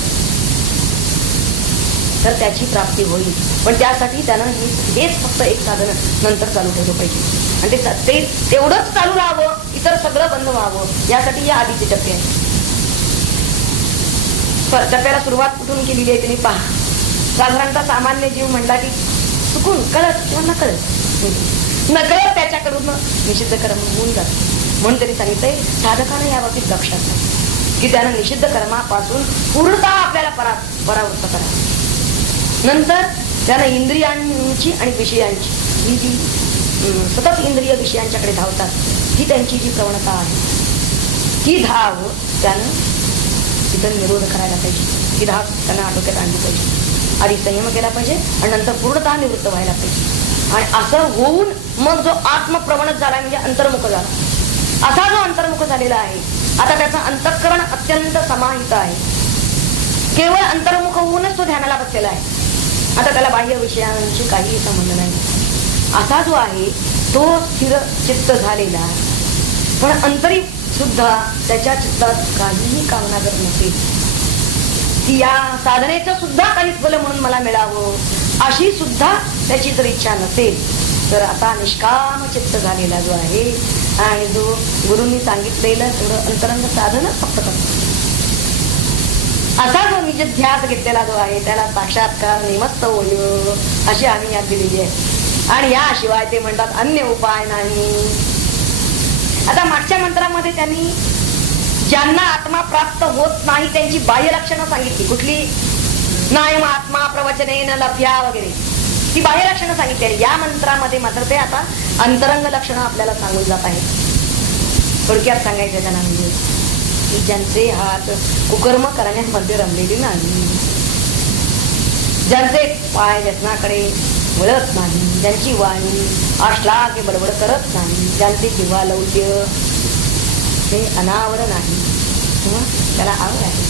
तर त्याची प्राप्ती होईल. पण त्यासाठी त्यानं हेच फक्त एक साधन नंतर चालू ठेवलं पाहिजे, आणि ते तेवढंच चालू राहावं, इतर सगळं बंद व्हावं, यासाठी या आधीचे टप्पे आहेत. टप्प्याला सुरुवात कुठून केलेली आहे त्यांनी पहा. साधारणतः सामान्य जीव म्हणला की चुकून कळत किंवा नकळत त्याच्याकडून निषिद्ध कर्म होऊन जात. म्हणून त्यांनी सांगितलंय साधकानं या बाबतीत लक्षात नाही की त्यानं निषिद्ध कर्मापासून पूर्णतः आपल्याला परावृत्त करा. नंतर त्यानं इंद्रियांची आणि विषयांची ही जी सतत इंद्रिय विषयांच्याकडे धावतात ही त्यांची जी प्रवणता आहे ती धाव त्यानं तिथं निरोध करायला पाहिजे. ती धाव त्यांना आटोक्यात आणली पाहिजे. आधी संयम केला पाहिजे आणि नंतर पूर्णतः निवृत्त व्हायला पाहिजे. आणि असं होऊन मग जो आत्मप्रवणच झाला म्हणजे अंतर्मुख झाला, असा जो अंतर्मुख झालेला आहे, आता त्याचं अंतःकरण अत्यंत समाहित आहे. केवळ अंतर्मुख होऊनच तो ध्यानाला बसलेला आहे. आता त्याला बाह्य विषयांशी काहीही संबंध नाही. असा जो आहे तो स्थिर चित्त झालेला, पण अंतरी सुद्धा त्याच्या चित्तात काहीही कामना जर नसेल की या साधनेचं सुद्धा काही फल म्हणून मला मिळावं अशी सुद्धा त्याची जर इच्छा नसेल, तर आता निष्काम चित्त झालेला जो आहे आणि जो गुरूंनी सांगितलेलं थोडं अंतरंग साधनच फक्त करतो, असा जो निज ध्यास घेतलेला जो आहे त्याला साक्षात्कार निमत्त होय अशी आम्ही यात दिलेली आहे. आणि याशिवाय ते म्हणतात अन्य उपाय नाही. आता मागच्या मंत्रामध्ये त्यांनी ज्यांना आत्मा प्राप्त होत नाही त्यांची बाह्य लक्षणं सांगितली. कुठली? नायम आत्मा प्रवचनेन लभ्या वगैरे, ती बाह्य लक्षणं सांगितली. या मंत्रामध्ये मात्र ते आता अंतरंग लक्षणं आपल्याला सांगून जात आहेत. थोडक्यात सांगायचं त्यांना म्हणजे की ज्यांचे हात कुकर्म करण्यामध्ये रमलेले नाही, ज्यांचे पाय व्यसनाकडे वळत नाही, ज्यांची वाणी आश्लाघ्य बडबड करत नाही, ज्यांचे जिव्हा लौल्य हे अनावर नाही किंवा त्याला आवड आहे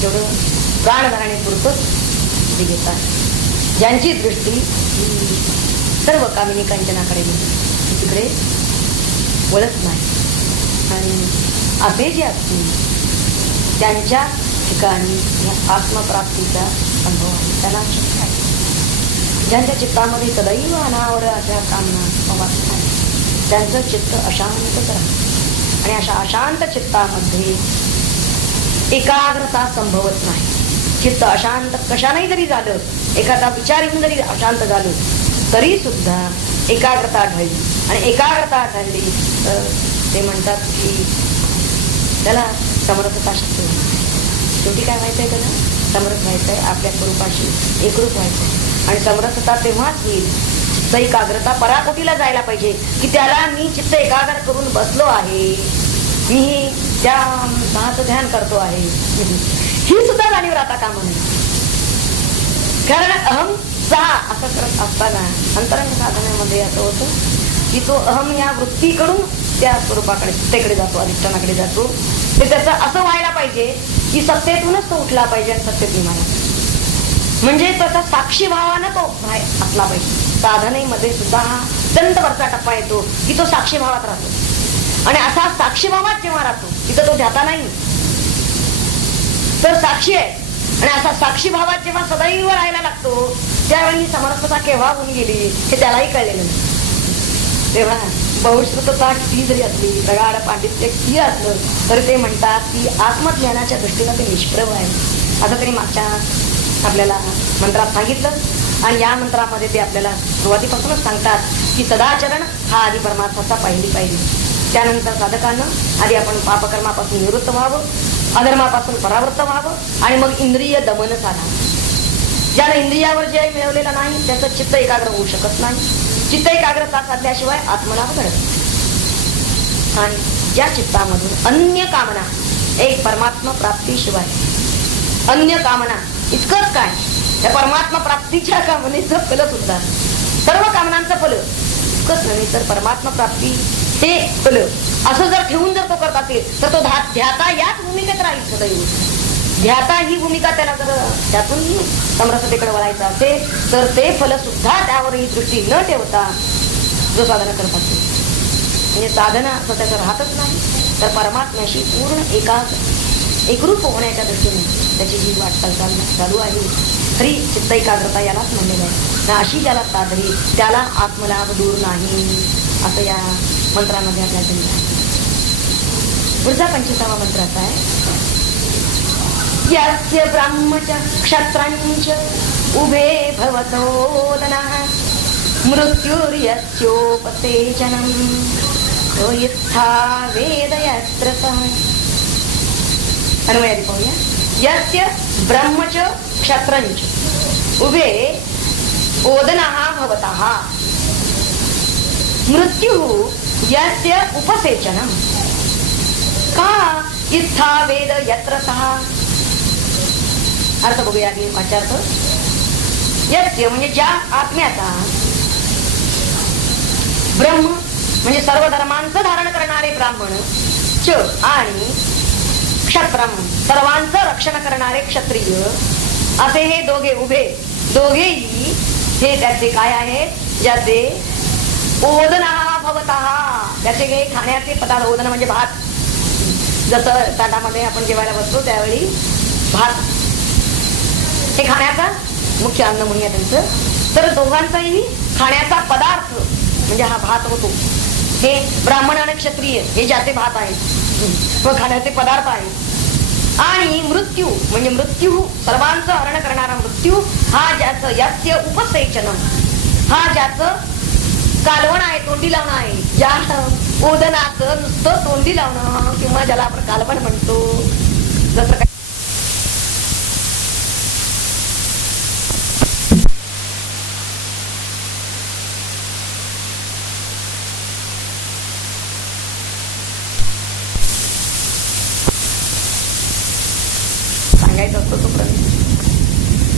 जेवढं प्राणधारणे पुरतच ते घेतात, ज्यांची दृष्टी सर्व कामिनी कांचनाकडे तिकडे वळत नाही, आणि असे जे असतील त्यांच्या ठिकाणी आत्मप्राप्तीचा अनुभव आहे. त्याला शक्य आहे. ज्यांच्या चित्तामध्ये सदैव अनावर अशा कामना वाटत आहे त्यांचं चित्त अशांतच राहतं, आणि अशा अशांत चित्तामध्ये एकाग्रता संभवत नाही. चित्त अशांत कशाने जरी झालं, एखादा विचार येऊन जरी अशांत झालं तरी सुद्धा एकाग्रता ढळली, आणि एकाग्रता ढळली तर ते म्हणतात की त्याला समर्थता शक्य होती. शेवटी काय व्हायचंय? त्याला समर्थ व्हायचंय, आपल्या स्वरूपाशी एकरूप व्हायचंय. आणि समर्थता तेव्हाच होईल चित्त एकाग्रता पराकोटीला जायला पाहिजे की त्याला मी चित्त एकाग्र करून बसलो आहे, मी त्या मनाचं ध्यान करतो आहे, ही सुद्धा जाणीव राहता कामा नये. कारण अहम सहा असं करत असताना अंतरंग साधनेमध्ये असं होतं की तो अहम या वृत्तीकडून त्या स्वरूपाकडे चित्तेकडे जातो, अधिष्ठानाकडे जातो. ते त्याचं असं व्हायला पाहिजे की सत्तेतूनच तो उठला पाहिजे आणि सत्तेत निघाला, म्हणजे त्याचा साक्षी भावानं तो असला पाहिजे. साधनेमध्ये सुद्धा हा अत्यंत वरचा टप्पा येतो की तो साक्षी भावात राहतो, आणि असा साक्षी भावात जेव्हा राहतो तिथं तो ध्याता नाही तर साक्षी आहे. आणि असा साक्षी भावात जेव्हा सदैव राहायला लागतो त्यावेळी समर्थता केव्हा होऊन गेली हे त्यालाही कळलेलं नाही. तेव्हा बहुश्रुतता किती जरी असली, प्रगाढ पांडित्य किती असलं तरी ते म्हणतात की आत्मज्ञानाच्या दृष्टीनं ते निष्प्रभ आहे, असं तरी मागच्या आपल्याला मंत्रात सांगितलं. आणि या मंत्रामध्ये ते आपल्याला सुरुवातीपासूनच सांगतात की सदाचरण हा आधी परमार्थाचा पहिली पाहिजे. त्यानंतर साधकांना आधी आपण पापकर्मापासून निवृत्त व्हावं, अधर्मापासून परावृत्त व्हावं, आणि मग इंद्रिय दमन साधावं. ज्याला इंद्रियावर जय मिळवलेला नाही त्याचं चित्त एकाग्र होऊ शकत नाही. चित्त एकाग्रता साधल्याशिवाय आत्मलाभ घडत नाही. आणि ज्या चित्तामधून अन्य कामना एक परमात्मा प्राप्तीशिवाय अन्य कामना इतकंच काय, त्या परमात्मा प्राप्तीच्या कामनेचं फल सुद्धा, सर्व कामनांचं फल इतकंच नव्हे तर परमात्मा प्राप्ती हे फल असं जर ठेवून जर तो करत असेल तर तो ध्याता याच भूमिकेत राहील सदैव. ध्याता ही भूमिका त्याला जर त्यातून समरसतेकडे वळायचं असेल तर ते फल सुद्धा त्यावर ही दृष्टी न ठेवता जो साधना करत असेल, म्हणजे साधना असं त्याचं राहतच नाही तर परमात्म्याशी पूर्ण एकरूप होण्याच्या दृष्टीने त्याची जी वाटचाल चालू आहे. खरी चित्त एकाग्रता यालाच म्हणलेलं आहे ना. अशी ज्याला साधली त्याला आत्मलाभ दूर नाही असं या मंत्रामध्ये आपल्याला दिलं आहे. पुढचा 25वा मंत्र असा आहे, यस्य ब्रह्मच क्षत्रञ्च उभे भवतोदनः मृत्युर्यस्योपसेचनं तो यथा वेद यत्र सः. अन्वयादी पाहूया. यस्य ब्रह्मच क्षत्रञ्च उभे ओदनः भवतः मृत्युः यस्य उपसेचनं का इत्था वेद यत्र सः. अर्थ बघूया की वाच्यार्थ. यस्य म्हणजे ज्या आत्म्याचा, ब्रह्म म्हणजे सर्व धर्मांचं धारण करणारे ब्राह्मण, च आणि क्षत्रम सर्वांचं रक्षण करणारे क्षत्रिय असे हे दोघे उभे, दोघेही हे त्याचे काय आहेत, ज्याचे ओदनः भवतः, त्याचे हे खाण्याचे पदार्थ. ओदन म्हणजे भात, जसं ताटामध्ये आपण जेवायला बसतो त्यावेळी भात हे खाण्याचा मुख्य अन्न म्हणूया त्यांचं. तर दोघांचाही खाण्याचा पदार्थ म्हणजे हा भात होतो. हे ब्राह्मण आणि क्षत्रिय हे ज्याचे भात आहेत व खाण्याचे पदार्थ आहेत. आणि मृत्यू म्हणजे मृत्यू सर्वांचं हरण करणारा मृत्यू हा ज्याचं यस्य उपसेचनं, हा ज्याचं कालवण आहे, तोंडी लावणं आहे. ज्या ओदनाचं नुसतं तोंडी लावणं किंवा ज्याला आपण कालवण म्हणतो, जसं काय सांगायचं असतो तो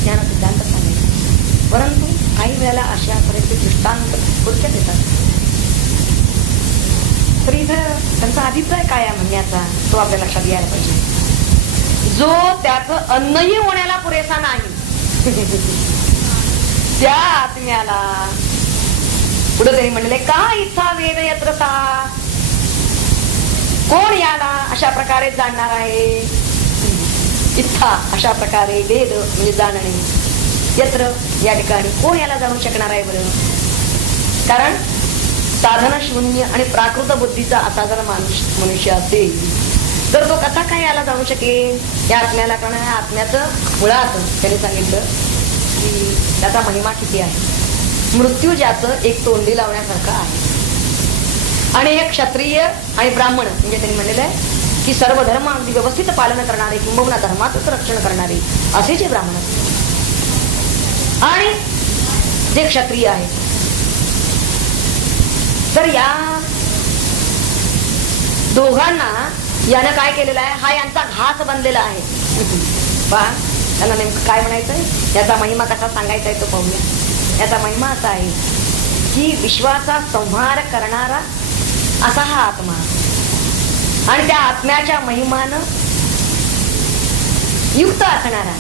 ज्ञान सिद्धांत सांगायचा. परंतु काही वेळेला अशा प्रकारचे दृष्टांत थोडक्यात येतात. तर इथं त्यांचा अभिप्राय काय आहे म्हणण्याचा तो आपल्या लक्षात घ्यायला पाहिजे. जो त्याचं अन्नही होण्याला पुरेसा नाही त्या आत्म्याला पुढे त्यांनी म्हणले का इच्छा वेद यत्र सा. कोण याला अशा प्रकारे जाणणार आहे. इच्छा अशा प्रकारे वेद म्हणजे जाणणे, यत्र या ठिकाणी कोण याला जाणू शकणार आहे बरं. कारण साधन शून्य आणि प्राकृत बुद्धीचा असा जर मनुष्य असेल तर तो कसा काय याला जाणू शकेल. या आत्म्याला, कारण आत्म्याचं मुळात त्यांनी सांगितलं की त्याचा महिमा किती आहे. मृत्यू ज्याचं एक तोंडी लावण्यासारखं आहे. आणि एक क्षत्रिय आणि ब्राह्मण म्हणजे त्यांनी म्हणलेलं आहे की सर्व धर्म अगदी व्यवस्थित पालन करणारे, किंबहुना धर्माचंच रक्षण करणारे असे जे ब्राह्मण असतात आणि जे क्षत्रिय आहे. तर या दोघांना यानं काय केलेलं आहे, हा यांचा घास बनलेला आहे. पहा त्यांना नेमकं काय म्हणायचंय, याचा महिमा कसा सांगायचा आहे तो पाहूया. याचा महिमा असा आहे की विश्वाचा संहार करणारा असा हा आत्मा आणि त्या आत्म्याच्या महिमानं युक्त असणारा.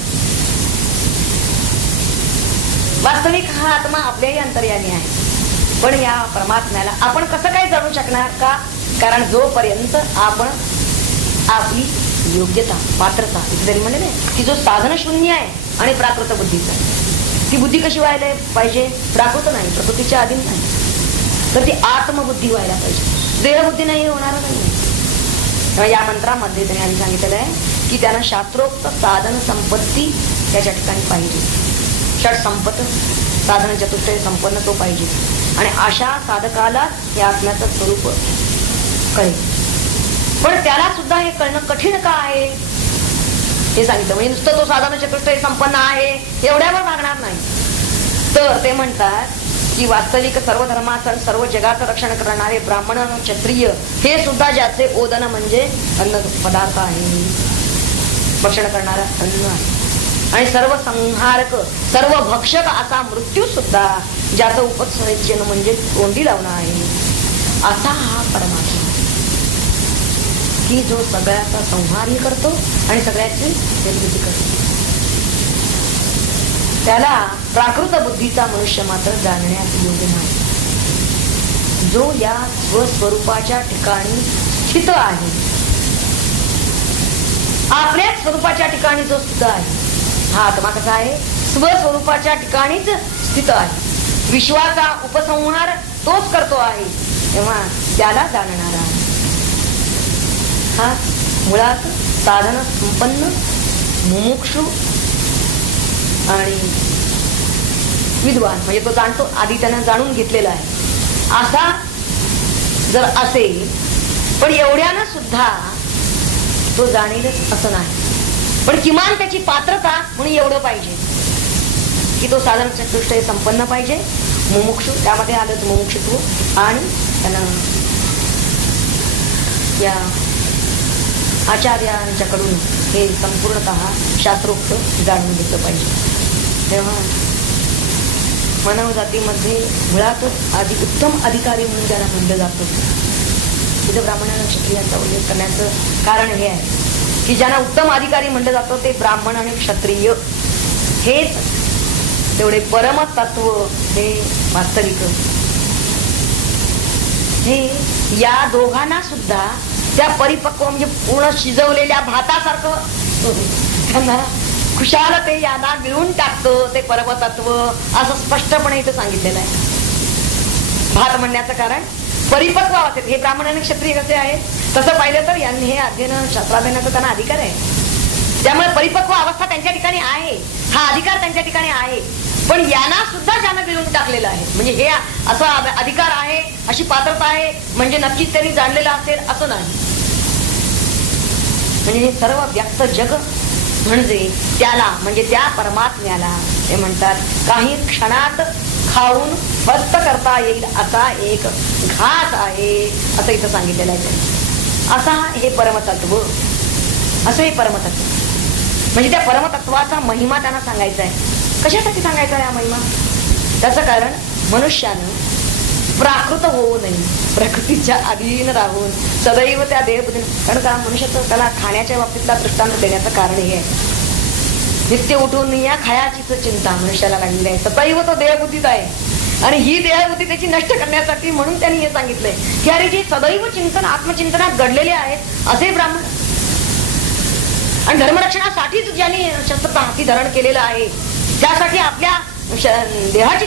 वास्तविक हा आत्मा आपल्याही अंतर्यामी आहे. पण या परमात्म्याला आपण कसं काय जाणू शकणार का. कारण जोपर्यंत आपण आपली योग्यता, पात्रता इथे म्हणले नाही की जो साधन शून्य आहे आणि प्राकृत बुद्धीचा आहे, ती बुद्धी कशी व्हायला पाहिजे, प्राकृत नाही, प्रकृतीच्या अधीन नाही, तर ती आत्मबुद्धी व्हायला पाहिजे. देहबुद्धी नाही होणार नाही. या मंत्रामध्ये त्यांनी आधी सांगितलेलं आहे की त्यांना शास्त्रोक्त साधन संपत्ती त्याच्या ठिकाणी पाहिजे. षट संपत साधन चतुष्टय संपन्न तो पाहिजे. आणि अशा साधकाला या आत्म्याचं स्वरूप कळेल. पण त्याला सुद्धा हे कळणं कठीण का आहे हे सांगितलं. म्हणजे नुसतं तो साधन चतुष्टय संपन्न आहे एवढ्यावर मागणार नाही. तर ते म्हणतात की वास्तविक सर्व धर्माचं, सर्व जगाचं रक्षण करणारे ब्राह्मण क्षत्रिय हे सुद्धा ज्याचे ओदन म्हणजे अन्न पदार्थ आहे, भक्षण करणारा अन्न आहे. आणि सर्व संहारक, सर्व भक्षक असा मृत्यू सुद्धा ज्याचं उपसंहरण म्हणजे तोंडी लावणं आहे, असा हा परमात्मा की जो सगळ्याचा संहारही करतो आणि सगळ्याची निर्मिती करतो. त्याला प्राकृत बुद्धीचा मनुष्य मात्र जाणण्यात योग्य नाही. जो या स्वस्वरूपाच्या ठिकाणी स्थित आहे, आपल्या स्वरूपाच्या ठिकाणी जो स्थित आहे, हा आत्मा कसा आहे? स्वस्वरूपाच्या ठिकाणीच स्थित आहे. विश्वाचा उपसंहार तोच करतो आहे, तेव्हा त्याला जाणणारा आहे. हा मुळात साधन संपन्न मुमुक्षु आणि विद्वान म्हणजे तो जाणतो, आधी त्यानं जाणून घेतलेला आहे असा जर असेल, पण एवढ्यानं सुद्धा तो जाणेलच असं नाही. पण किमान त्याची पात्रता म्हणून एवढं पाहिजे की तो साधन चतुष्टय संपन्न पाहिजे, मुमुक्षु, त्यामध्ये आलंच मुमुक्षुत्व, आणि त्यानं या आचार्यांच्याकडून हे संपूर्णतः शास्त्रोक्त जाणून घेतलं पाहिजे. तेव्हा मानव जातीमध्ये मुळातच आधी उत्तम अधिकारी म्हणून ज्याला म्हणलं जातं, तिथं ब्राह्मणांना क्षत्रियांचा उल्लेख करण्याचं कारण हे आहे की ज्यांना उत्तम अधिकारी म्हणलं जातं ते ब्राह्मण आणि क्षत्रिय हेच तेवढे परमतत्व, हे वास्तविक, हे या दोघांना सुद्धा त्या परिपक्व म्हणजे पूर्ण शिजवलेल्या भातासारखं त्यांना खुशाल ते याला मिळून टाकतं ते परमतत्व, असं स्पष्टपणे इथं सांगितलेलं आहे. भात म्हणण्याचं कारण परिपक्व असेल. हे ब्राह्मण आणि क्षत्रिय कसे आहे तसं पाहिलं तर यांनी हे अध्ययन शास्त्राध्ययनाचा त्यांना अधिकार आहे, त्यामुळे परिपक्व अवस्था त्यांच्या ठिकाणी आहे, हा अधिकार त्यांच्या ठिकाणी आहे. पण यांना सुद्धा ज्यानं मिळून टाकलेलं आहे, म्हणजे हे असा अधिकार आहे, अशी पात्रता आहे म्हणजे नक्कीच त्यांनी जाणलेलं असेल असं नाही. म्हणजे हे सर्व व्यक्त जग म्हणजे त्याला, म्हणजे त्या परमात्म्याला ते म्हणतात काही क्षणात खाऊन फस्त करता येईल असा एक घास आहे, असं इथं सांगितलेलं आहे. असा हे परमतत्व, असं हे परमतत्व म्हणजे त्या परमतत्वाचा महिमा त्यांना सांगायचा आहे. कशासाठी सांगायचा आहे हा महिमा? त्याचं कारण मनुष्यानं प्राकृत होऊ नये, प्रकृतीच्या अधीन राहून सदैव त्या देहबुद्धीने, कारण का मनुष्याचं त्याला खाण्याच्या बाबतीतला दृष्टांत देण्याचं कारण हे आहे. नित्य उठून या खायाचीच चिंता मनुष्याला लागलेली आहे, सदैव तो देहबुद्धीत आहे आणि ही देहबुद्धी त्याची नष्ट करण्यासाठी म्हणून त्यांनी हे सांगितलंय की अरे जे सदैव चिंतन आत्मचिंतनात घडलेले आहेत असे ब्राह्मण आणि धर्मरक्षणासाठीच ज्यांनी शस्त्र हाती धारण केलेलं आहे, त्यासाठी आपल्या देहाची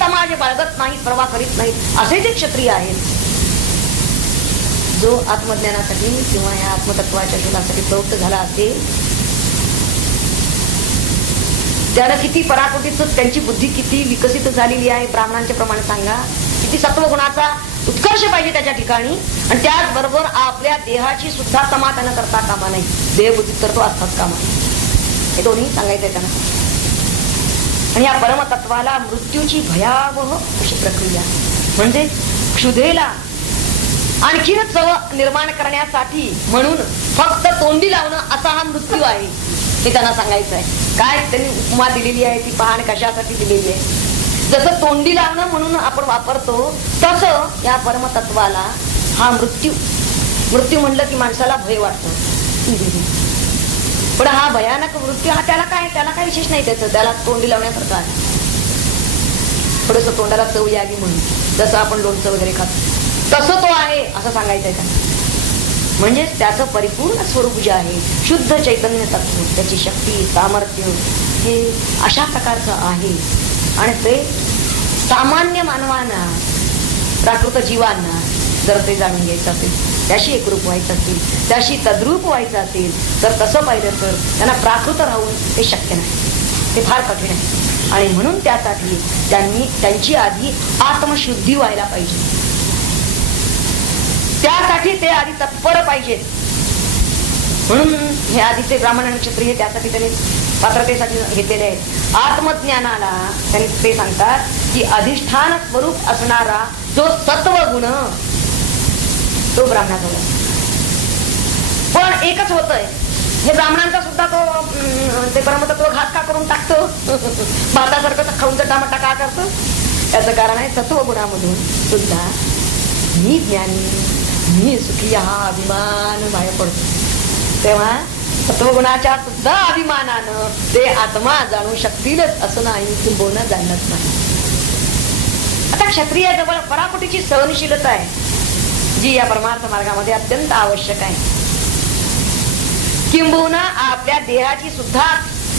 तमाची बाळगत नाहीत, प्रवाह करीत नाहीत, असे जे क्षत्रिय आहेत. जो आत्मज्ञानासाठी किंवा या आत्मतत्वाच्या शोधासाठी प्रवृत्त झाला असेल, त्याला किती पराकोटीच त्यांची बुद्धी किती विकसित झालेली आहे ब्राह्मणांच्या प्रमाणे सांगा. किती सत्वगुणाचा उत्कर्ष पाहिजे त्याच्या ठिकाणी, आणि त्याचबरोबर आपल्या देहाची सुद्धा तमा त्यानं करता कामा नाही, देहबुद्धी तर तो असताच कामा नाही. हे दोन्ही सांगायचंय त्यांना. आणि या परमतत्वाला मृत्यूची भयावह अशी प्रक्रिया म्हणजे क्षुधेला आणखीन चव निर्माण करण्यासाठी म्हणून फक्त तोंडी लावणं असा हा मृत्यू आहे, हे त्यांना सांगायचं आहे. काय त्यांनी उपमा दिलेली आहे ती पहा आणि कशासाठी दिलेली आहे. जसं तोंडी लावणं म्हणून आपण वापरतो तसं या परमतत्वाला हा मृत्यू म्हणलं की माणसाला भय वाटतो. पण हा भयानक मृत्यू हा त्याला काय विशेष नाही, त्याला तोंडी लावण्यासारखं आहे. थोडस तोंडाला चव यावी म्हणून, जसं आपण लोणचं वगैरे खातो तसं तो आहे असं सांगायचंय का. म्हणजेच त्याचं परिपूर्ण स्वरूप जे आहे शुद्ध चैतन्य तत्व, त्याची शक्ती सामर्थ्य हे अशा प्रकारचं आहे. आणि ते सामान्य मानवांना, प्राकृत जीवांना जर ते जाणून घ्यायचं असेल, त्याशी एकरूप व्हायचं असेल, त्याशी तद्रूप व्हायचं असेल तर तसं पाहिलं तर त्यांना प्राकृत राहून ते शक्य नाही, ते फार कठीण आहे. आणि म्हणून त्यासाठी त्यांची आधी आत्मशुद्धी व्हायला पाहिजे, त्यासाठी ते आधी तत्पर पाहिजेत. म्हणून हे आधीचे ब्राह्मण आणि क्षत्रिय त्यासाठी त्यांनी पात्रतेसाठी घेतलेले आहेत. आत्मज्ञानाला त्यांनी ते सांगतात की अधिष्ठान स्वरूप असणारा जो सत्वगुण तो ब्राह्मणाजवळ. पण एकच होतंय हे ब्राह्मणांचा सुद्धा तो ते परमतत्व घात का करून टाकतो, भातासारखं खाऊन टमाटा का करतो? त्याचं कारण आहे सत्वगुणामधून सुद्धा मी ज्ञानी मी सुखी हा अभिमान बाहेर पडतो. तेव्हा सत्वगुणाच्या सुद्धा अभिमानानं ते आत्मा जाणू शकतीलच असं नाही, किंबहुना जाणत नाही. आता क्षत्रिय जवळ पराकुटीची सहनशीलता आहे जी या परमार्थ मार्गामध्ये अत्यंत आवश्यक आहे. किंबहुना आपल्या देहाची सुद्धा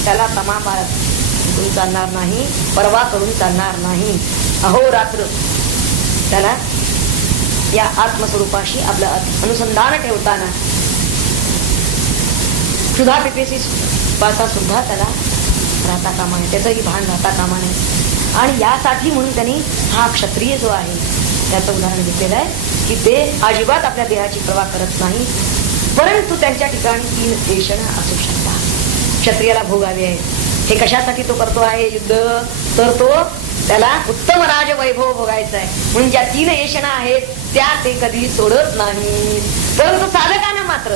त्याला तमा करून चालणार नाही, परवा करून चालणार नाही. अहोरात्र त्याला या आत्मस्वरूपाशी आपलं अनुसंधान ठेवताना सुधा पिपेसी पासा सुद्धा त्याला राहता कामा नये, त्याचंही भान राहता कामा नये. आणि यासाठी म्हणून त्यांनी हा क्षत्रिय जो आहे त्याचं उदाहरण घेतलेलं आहे की ते अजिबात आपल्या देहाची पर्वा करत नाही, परंतु त्यांच्या ठिकाणी 3 ऐषणा असू शकतात. क्षत्रियाला भोग हवे आहे. हे कशासाठी तो करतो आहे युद्ध? तर तो त्याला उत्तम राज वैभव भोगायचा आहे म्हणून ज्या 3 ऐषणा आहेत त्या ते कधी सोडत नाही. परंतु साधकानं मात्र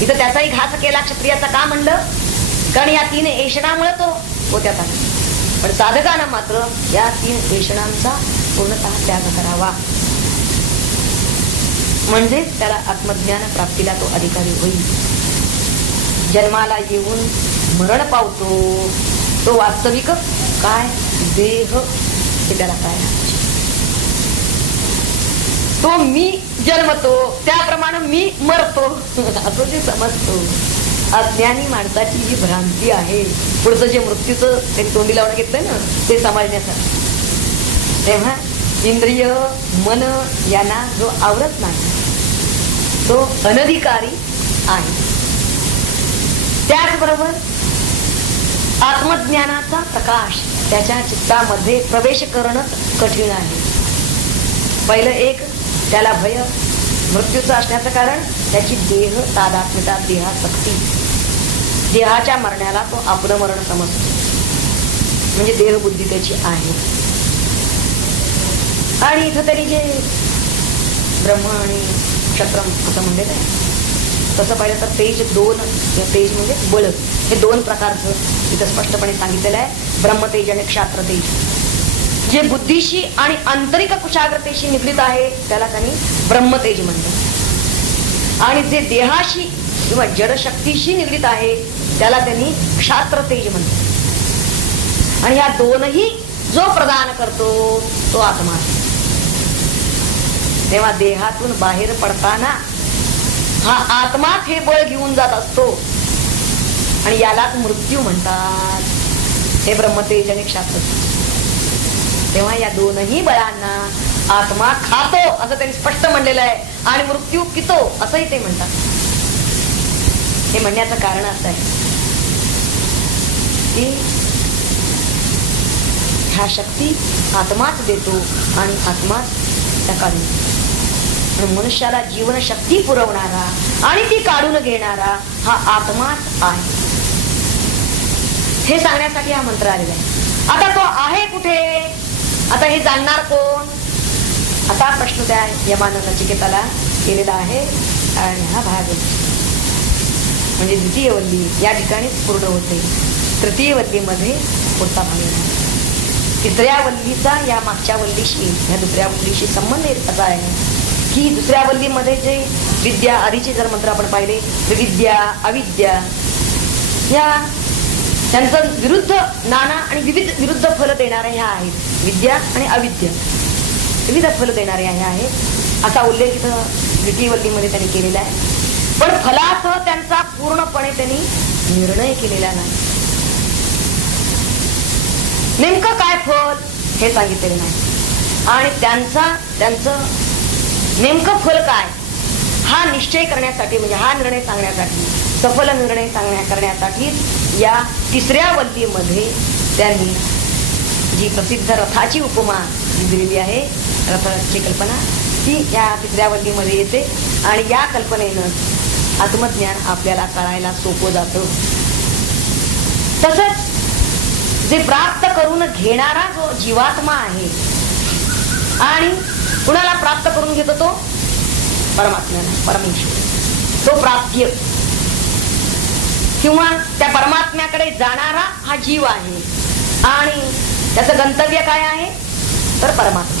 इथं त्याचाही घास केला क्षत्रियाचा. का म्हणलं? कारण या 3 ऐषणामुळे तो होत्यात आहे. पण साधकानं मात्र या 3 ऐषणांचा पूर्णतः त्याग करावा, म्हणजे त्याला आत्मज्ञान प्राप्तीला तो अधिकारी होईल. जन्माला येऊन मरण पावतो तो वास्तविक काय देह हे त्याला काय, तो मी जन्मतो त्याप्रमाणे मी मरतो असं जे समजतो. अज्ञानी माणसाची जी भ्रांती आहे, पुढचं जे मृत्यूचं त्यांनी तोंडी लावणं घेतलंय ना ते समजण्यासाठी. तेव्हा इंद्रिय मन यांना जो आवरत नाही तो अनधिकारी आहे. त्याचबरोबर आत्मज्ञानाचा प्रकाश त्याच्या चित्तामध्ये प्रवेश करणं कठीण आहे. पहिलं एक त्याला भय मृत्यूचं असण्याचं कारण त्याची देह तादात्म्यता, देहासक्ती. देहाच्या मरण्याला तो आपलं मरण समजतो, म्हणजे देहबुद्धी त्याची आहे. आणि इथं तरी जे ब्रह्म आणि क्षत्रम असं म्हणलेलं आहे तसं पाहिलं तर तेज 2, तेज म्हणजे बळ, हे 2 प्रकारचं इथं स्पष्टपणे सांगितलेलं आहे. ब्रह्मतेज आणि क्षात्रतेज. जे बुद्धीशी आणि आंतरिक कुशाग्रतेशी निगडीत आहे त्याला त्यांनी ब्रह्मतेज म्हणतात, आणि जे देहाशी किंवा जडशक्तीशी निगडीत आहे त्याला त्यांनी क्षात्रतेज म्हणतात. आणि या दोनही जो प्रदान करतो तो आत्मा. तेव्हा देहातून बाहेर पडताना हा आत्माच हे बळ घेऊन जात असतो आणि यालाच मृत्यू म्हणतात. हे ब्रह्मतेज आणि क्षात्रतेज. तेव्हा या दोनही बळांना आत्मा खातो असं त्यांनी स्पष्ट म्हणलेलं आहे, आणि मृत्यू पितो असंही ते म्हणतात. हे म्हणण्याचं कारण असं आहे की ह्या शक्ती आत्माच देतो आणि आत्माच त्या काढून. मनुष्याला जीवन शक्ती पुरवणारा आणि ती काढून घेणारा हा आत्माच आहे, हे सांगण्यासाठी हा मंत्र आलेला आहे. आता तो आहे कुठे? आता हे जाणणार कोण? आता प्रश्न त्या यमानं नचिकेताला केलेला आहे. आणि हा भाग म्हणजे द्वितीय वल्ली या ठिकाणीच पूर्ण होते. तृतीय वल्लीमध्ये पुढचा भाग येणार. तिसऱ्या वल्लीचा या मागच्या वल्लीशी, या दुसऱ्या वल्लीशी संबंधित असा आहे की दुसऱ्या वल्लीमध्ये जे विद्या आधीचे जर मंत्र आपण पाहिले, विद्या अविद्या या त्यांचं विरुद्ध नाना आणि विरुद्ध फल देणाऱ्या ह्या आहेत. विद्या आणि अविद्या विविध फल देणाऱ्या ह्या आहेत असा उल्लेख इथं द्वितीय वल्लीमध्ये त्यांनी केलेला आहे. पण फलासह त्यांचा पूर्णपणे त्यांनी निर्णय केलेला नाही. नेमकं काय फल हे सांगितलेलं नाही, आणि त्यांचं नेमकं फल काय हा निश्चय करण्यासाठी, म्हणजे हा निर्णय सांगण्यासाठी, सफल निर्णय करण्यासाठी या तिसऱ्या वल्लीमध्ये त्यांनी जी प्रसिद्ध रथाची उपमा दिलेली आहे, रथाची कल्पना, ती या तिसऱ्या वल्लीमध्ये येते. आणि या कल्पनेनं आत्मज्ञान आपल्याला कळायला सोपं जातं. तसंच जे प्राप्त करून घेणारा जो जीवात्मा आहे, आणि कुणाला प्राप्त करून घेतो तो परमात्म्याला, परमेश्वर, तो प्राप्य. किंवा त्या परमात्म्याकडे जाणारा हा जीव आहे आणि त्याचं गंतव्य काय आहे तर परमात्मा.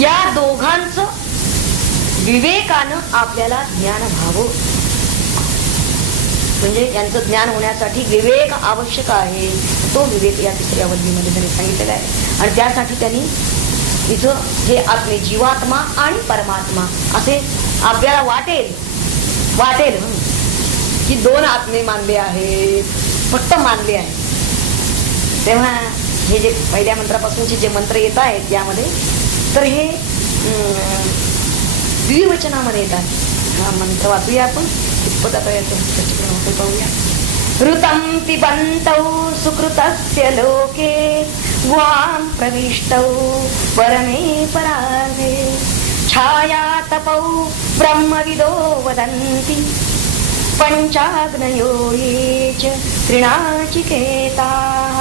या दोघांचं विवेकानं आपल्याला ज्ञान व्हावं. म्हणजे यांचं ज्ञान होण्यासाठी विवेक आवश्यक आहे. तो विवेक या तिसऱ्या वल्लीमध्ये त्यांनी सांगितलेला आहे. आणि त्यासाठी त्यांनी इथं हे आत्मे जीवात्मा आणि परमात्मा असे आपल्याला वाटेल की दोन आत्मे मानले आहेत, फक्त मानले आहे. तेव्हा हे जे पहिल्या मंत्रापासूनचे जे मंत्र येत आहेत यामध्ये तर हे द्विवचनामध्ये येतात. हा मंत्र वाचूया आपण. पाहूया. ऋतं पिबन्तौ सुकृतस्य लोके वां प्रविष्टौ परमे परार्धे छायातपौ ब्रह्मविदो वदन्ति पंचाग्नयो ये च त्रिणाचिकेताः.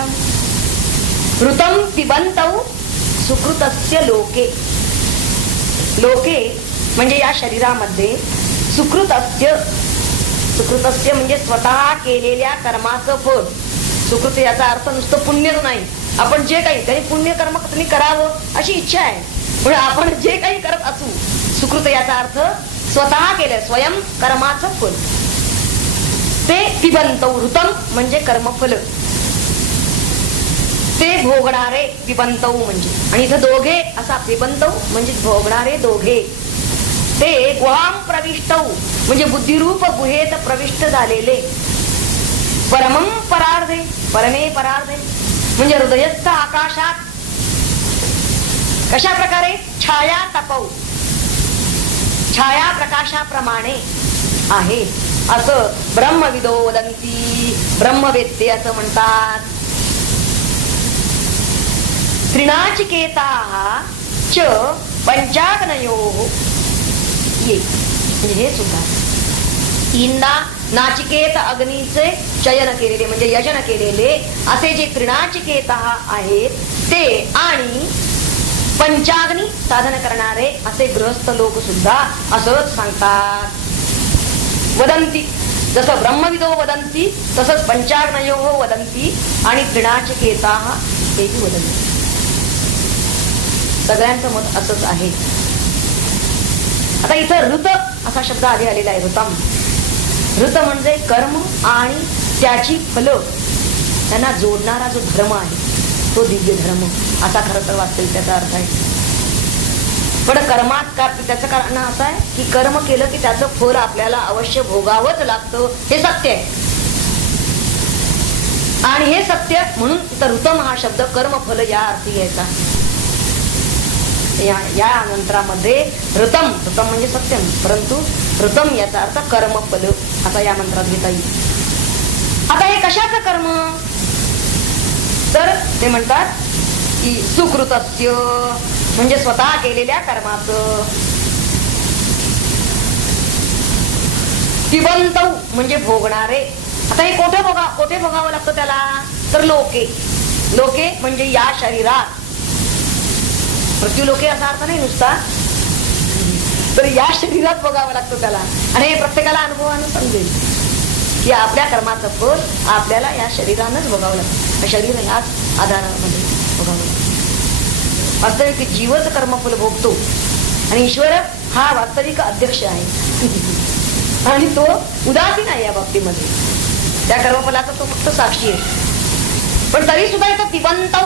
ऋतं पिबन्तौ सुकृतस्य लोके. लोके म्हणजे या शरीरामध्ये सुकृतस्य म्हणजे स्वतः केलेल्या कर्माचं फळ. सुकृत याचा अर्थ नुसतं पुण्यच नाही. आपण जे काही तरी पुण्यकर्म तुम्ही करावं अशी इच्छा आहे, पण आपण जे काही करत असू सुकृत याचा अर्थ स्वतः केलं स्वयं कर्माचं फळ. ते पिबंत ऋतम म्हणजे कर्मफल. ते भोगणारे पिबंत म्हणजे. आणि इथं दोघे असा पिबंत म्हणजे भोगणारे दोघे. ते गुहां प्रविष्टौ म्हणजे बुद्धिरूप गुहेत प्रविष्ट झालेले. परमं परार्धे परमे परार्धे म्हणजे हृदयस्थ आकाशात कशा प्रकारे छाया तपौ छाया प्रकाशाप्रमाणे आहे असं ब्रह्मविदो वदंती. ब्रह्मवेत्ते असं म्हणतात. त्रिणाचिकेताः च पंचाग्नयोः ये म्हणजे हे सुद्धा तीनदा नाचिकेत अग्नीचे चयन केलेले म्हणजे यजन केलेले असे जे त्रिणाचिकेता आहेत ते आणि पंचाग्नी साधन करणारे असे गृहस्थ लोक सुद्धा असंच सांगतात. वदंती जसं ब्रह्मविदो वदंती तसंच पंचाग्नयो वदंती आणि त्रिणाचिकेता हेही वदंती. सगळ्यांचं मत असंच आहे. आता इथं ऋत असा शब्द आधी आलेला आहे. ऋतम ऋत म्हणजे कर्म आणि त्याची फल त्यांना जोडणारा जो धर्म आहे तो दिव्य धर्म असा खरं तर वास्तविक त्याचा अर्थ आहे. पण कर्मात त्याचं कारण असं आहे की कर्म केलं की त्याचं फळ आपल्याला अवश्य भोगावंच लागतं हे सत्य आहे. आणि हे सत्य म्हणून इथं ऋतम हा शब्द कर्मफल या अर्थी घ्यायचा. या मंत्रामध्ये ऋतम म्हणजे सत्यम परंतु ऋतम याचा अर्थ कर्मफल असा या मंत्रात घेता येईल. आता हे कशाचं कर्म तर ते म्हणतात की सुकृतस्य म्हणजे स्वतः केलेल्या कर्माचं. पिबंतौ म्हणजे भोगणारे. आता हे कोठे भोगावं लागतं त्याला तर लोके म्हणजे या शरीरात. मृत्यूलोके असा अर्थ नाही नुसता तर या शरीरात भोगावं लागतं त्याला. आणि हे प्रत्येकाला अनुभवानं समजेल की आपल्या कर्माचं फळ आपल्याला या शरीरानंच भोगावं लागतं. शरीर ह्याच आधारामध्ये भोगावं लागतं. वास्तविक जीवच कर्मफल भोगतो आणि ईश्वर हा वास्तविक अध्यक्ष आहे आणि तो उदासीन आहे या बाबतीमध्ये. त्या कर्मफलाचा तो फक्त साक्षी आहे. पण तरी सुद्धा इथं पिबंतौ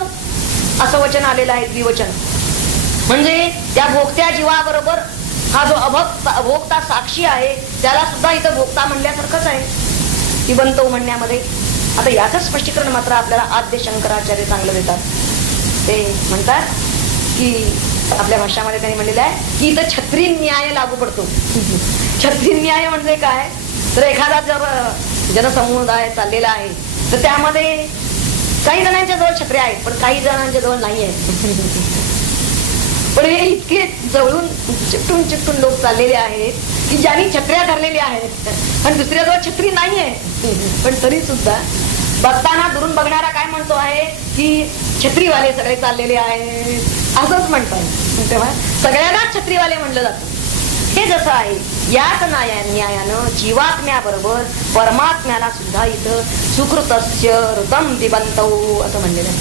असं वचन आलेलं आहे द्विवचन. म्हणजे त्या भोगत्या जीवाबरोबर हा जो अभोक्ता साक्षी आहे त्याला सुद्धा इथं भोक्ता म्हणल्यासारखंच आहे पिबंतौ म्हणण्यामध्ये. आता याचं स्पष्टीकरण मात्र आपल्याला आद्य शंकराचार्य चांगलं देतात. ते म्हणतात की आपल्या भाषामध्ये त्यांनी म्हणलेलं आहे की इथं छत्री न्याय लागू पडतो. छत्री न्याय म्हणजे काय तर एखादा जर जनसमुदाय चाललेला आहे तर त्यामध्ये काही जणांच्या जवळ छत्र्या आहेत पण काही जणांच्या जवळ नाही आहेत. पण हे इतके जवळून चिकटून लोक चाललेले आहेत की ज्यांनी छत्र्या धरलेल्या आहेत आणि दुसऱ्याजवळ छत्री नाही आहे. पण तरी सुद्धा बघताना दुरून बघणारा काय म्हणतो आहे की छत्रीवाले सगळे चाललेले आहेत असंच म्हणतात. तेव्हा सगळ्यांनाच छत्रीवाले म्हणलं जातं. हे जसं आहे याच न्यायानं जीवात्म्याबरोबर परमात्म्याला सुद्धा इथं सुकृतस्य ऋतम दिबंतौ असं म्हणलेलं आहे.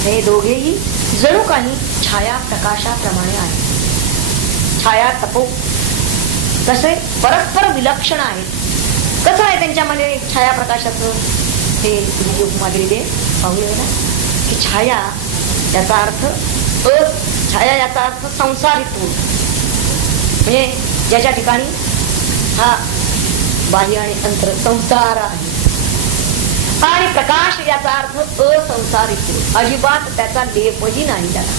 हे दोघेही जणू काही छाया प्रकाशाप्रमाणे आहे. छाया तपो तसे परस्पर विलक्षण आहेत. कसं आहे त्यांच्यामध्ये छाया प्रकाशाचं हे उपमा दिलेली पाहूया ना की छाया याचा अर्थ छाया याचा अर्थ संसारित्व, म्हणजे ज्याच्या ठिकाणी हा बाह्य आणि अंतर संसार आहे. आणि प्रकाश याचा अर्थ असंसारित्व, अजिबात त्याचा लेपही नाही त्याला.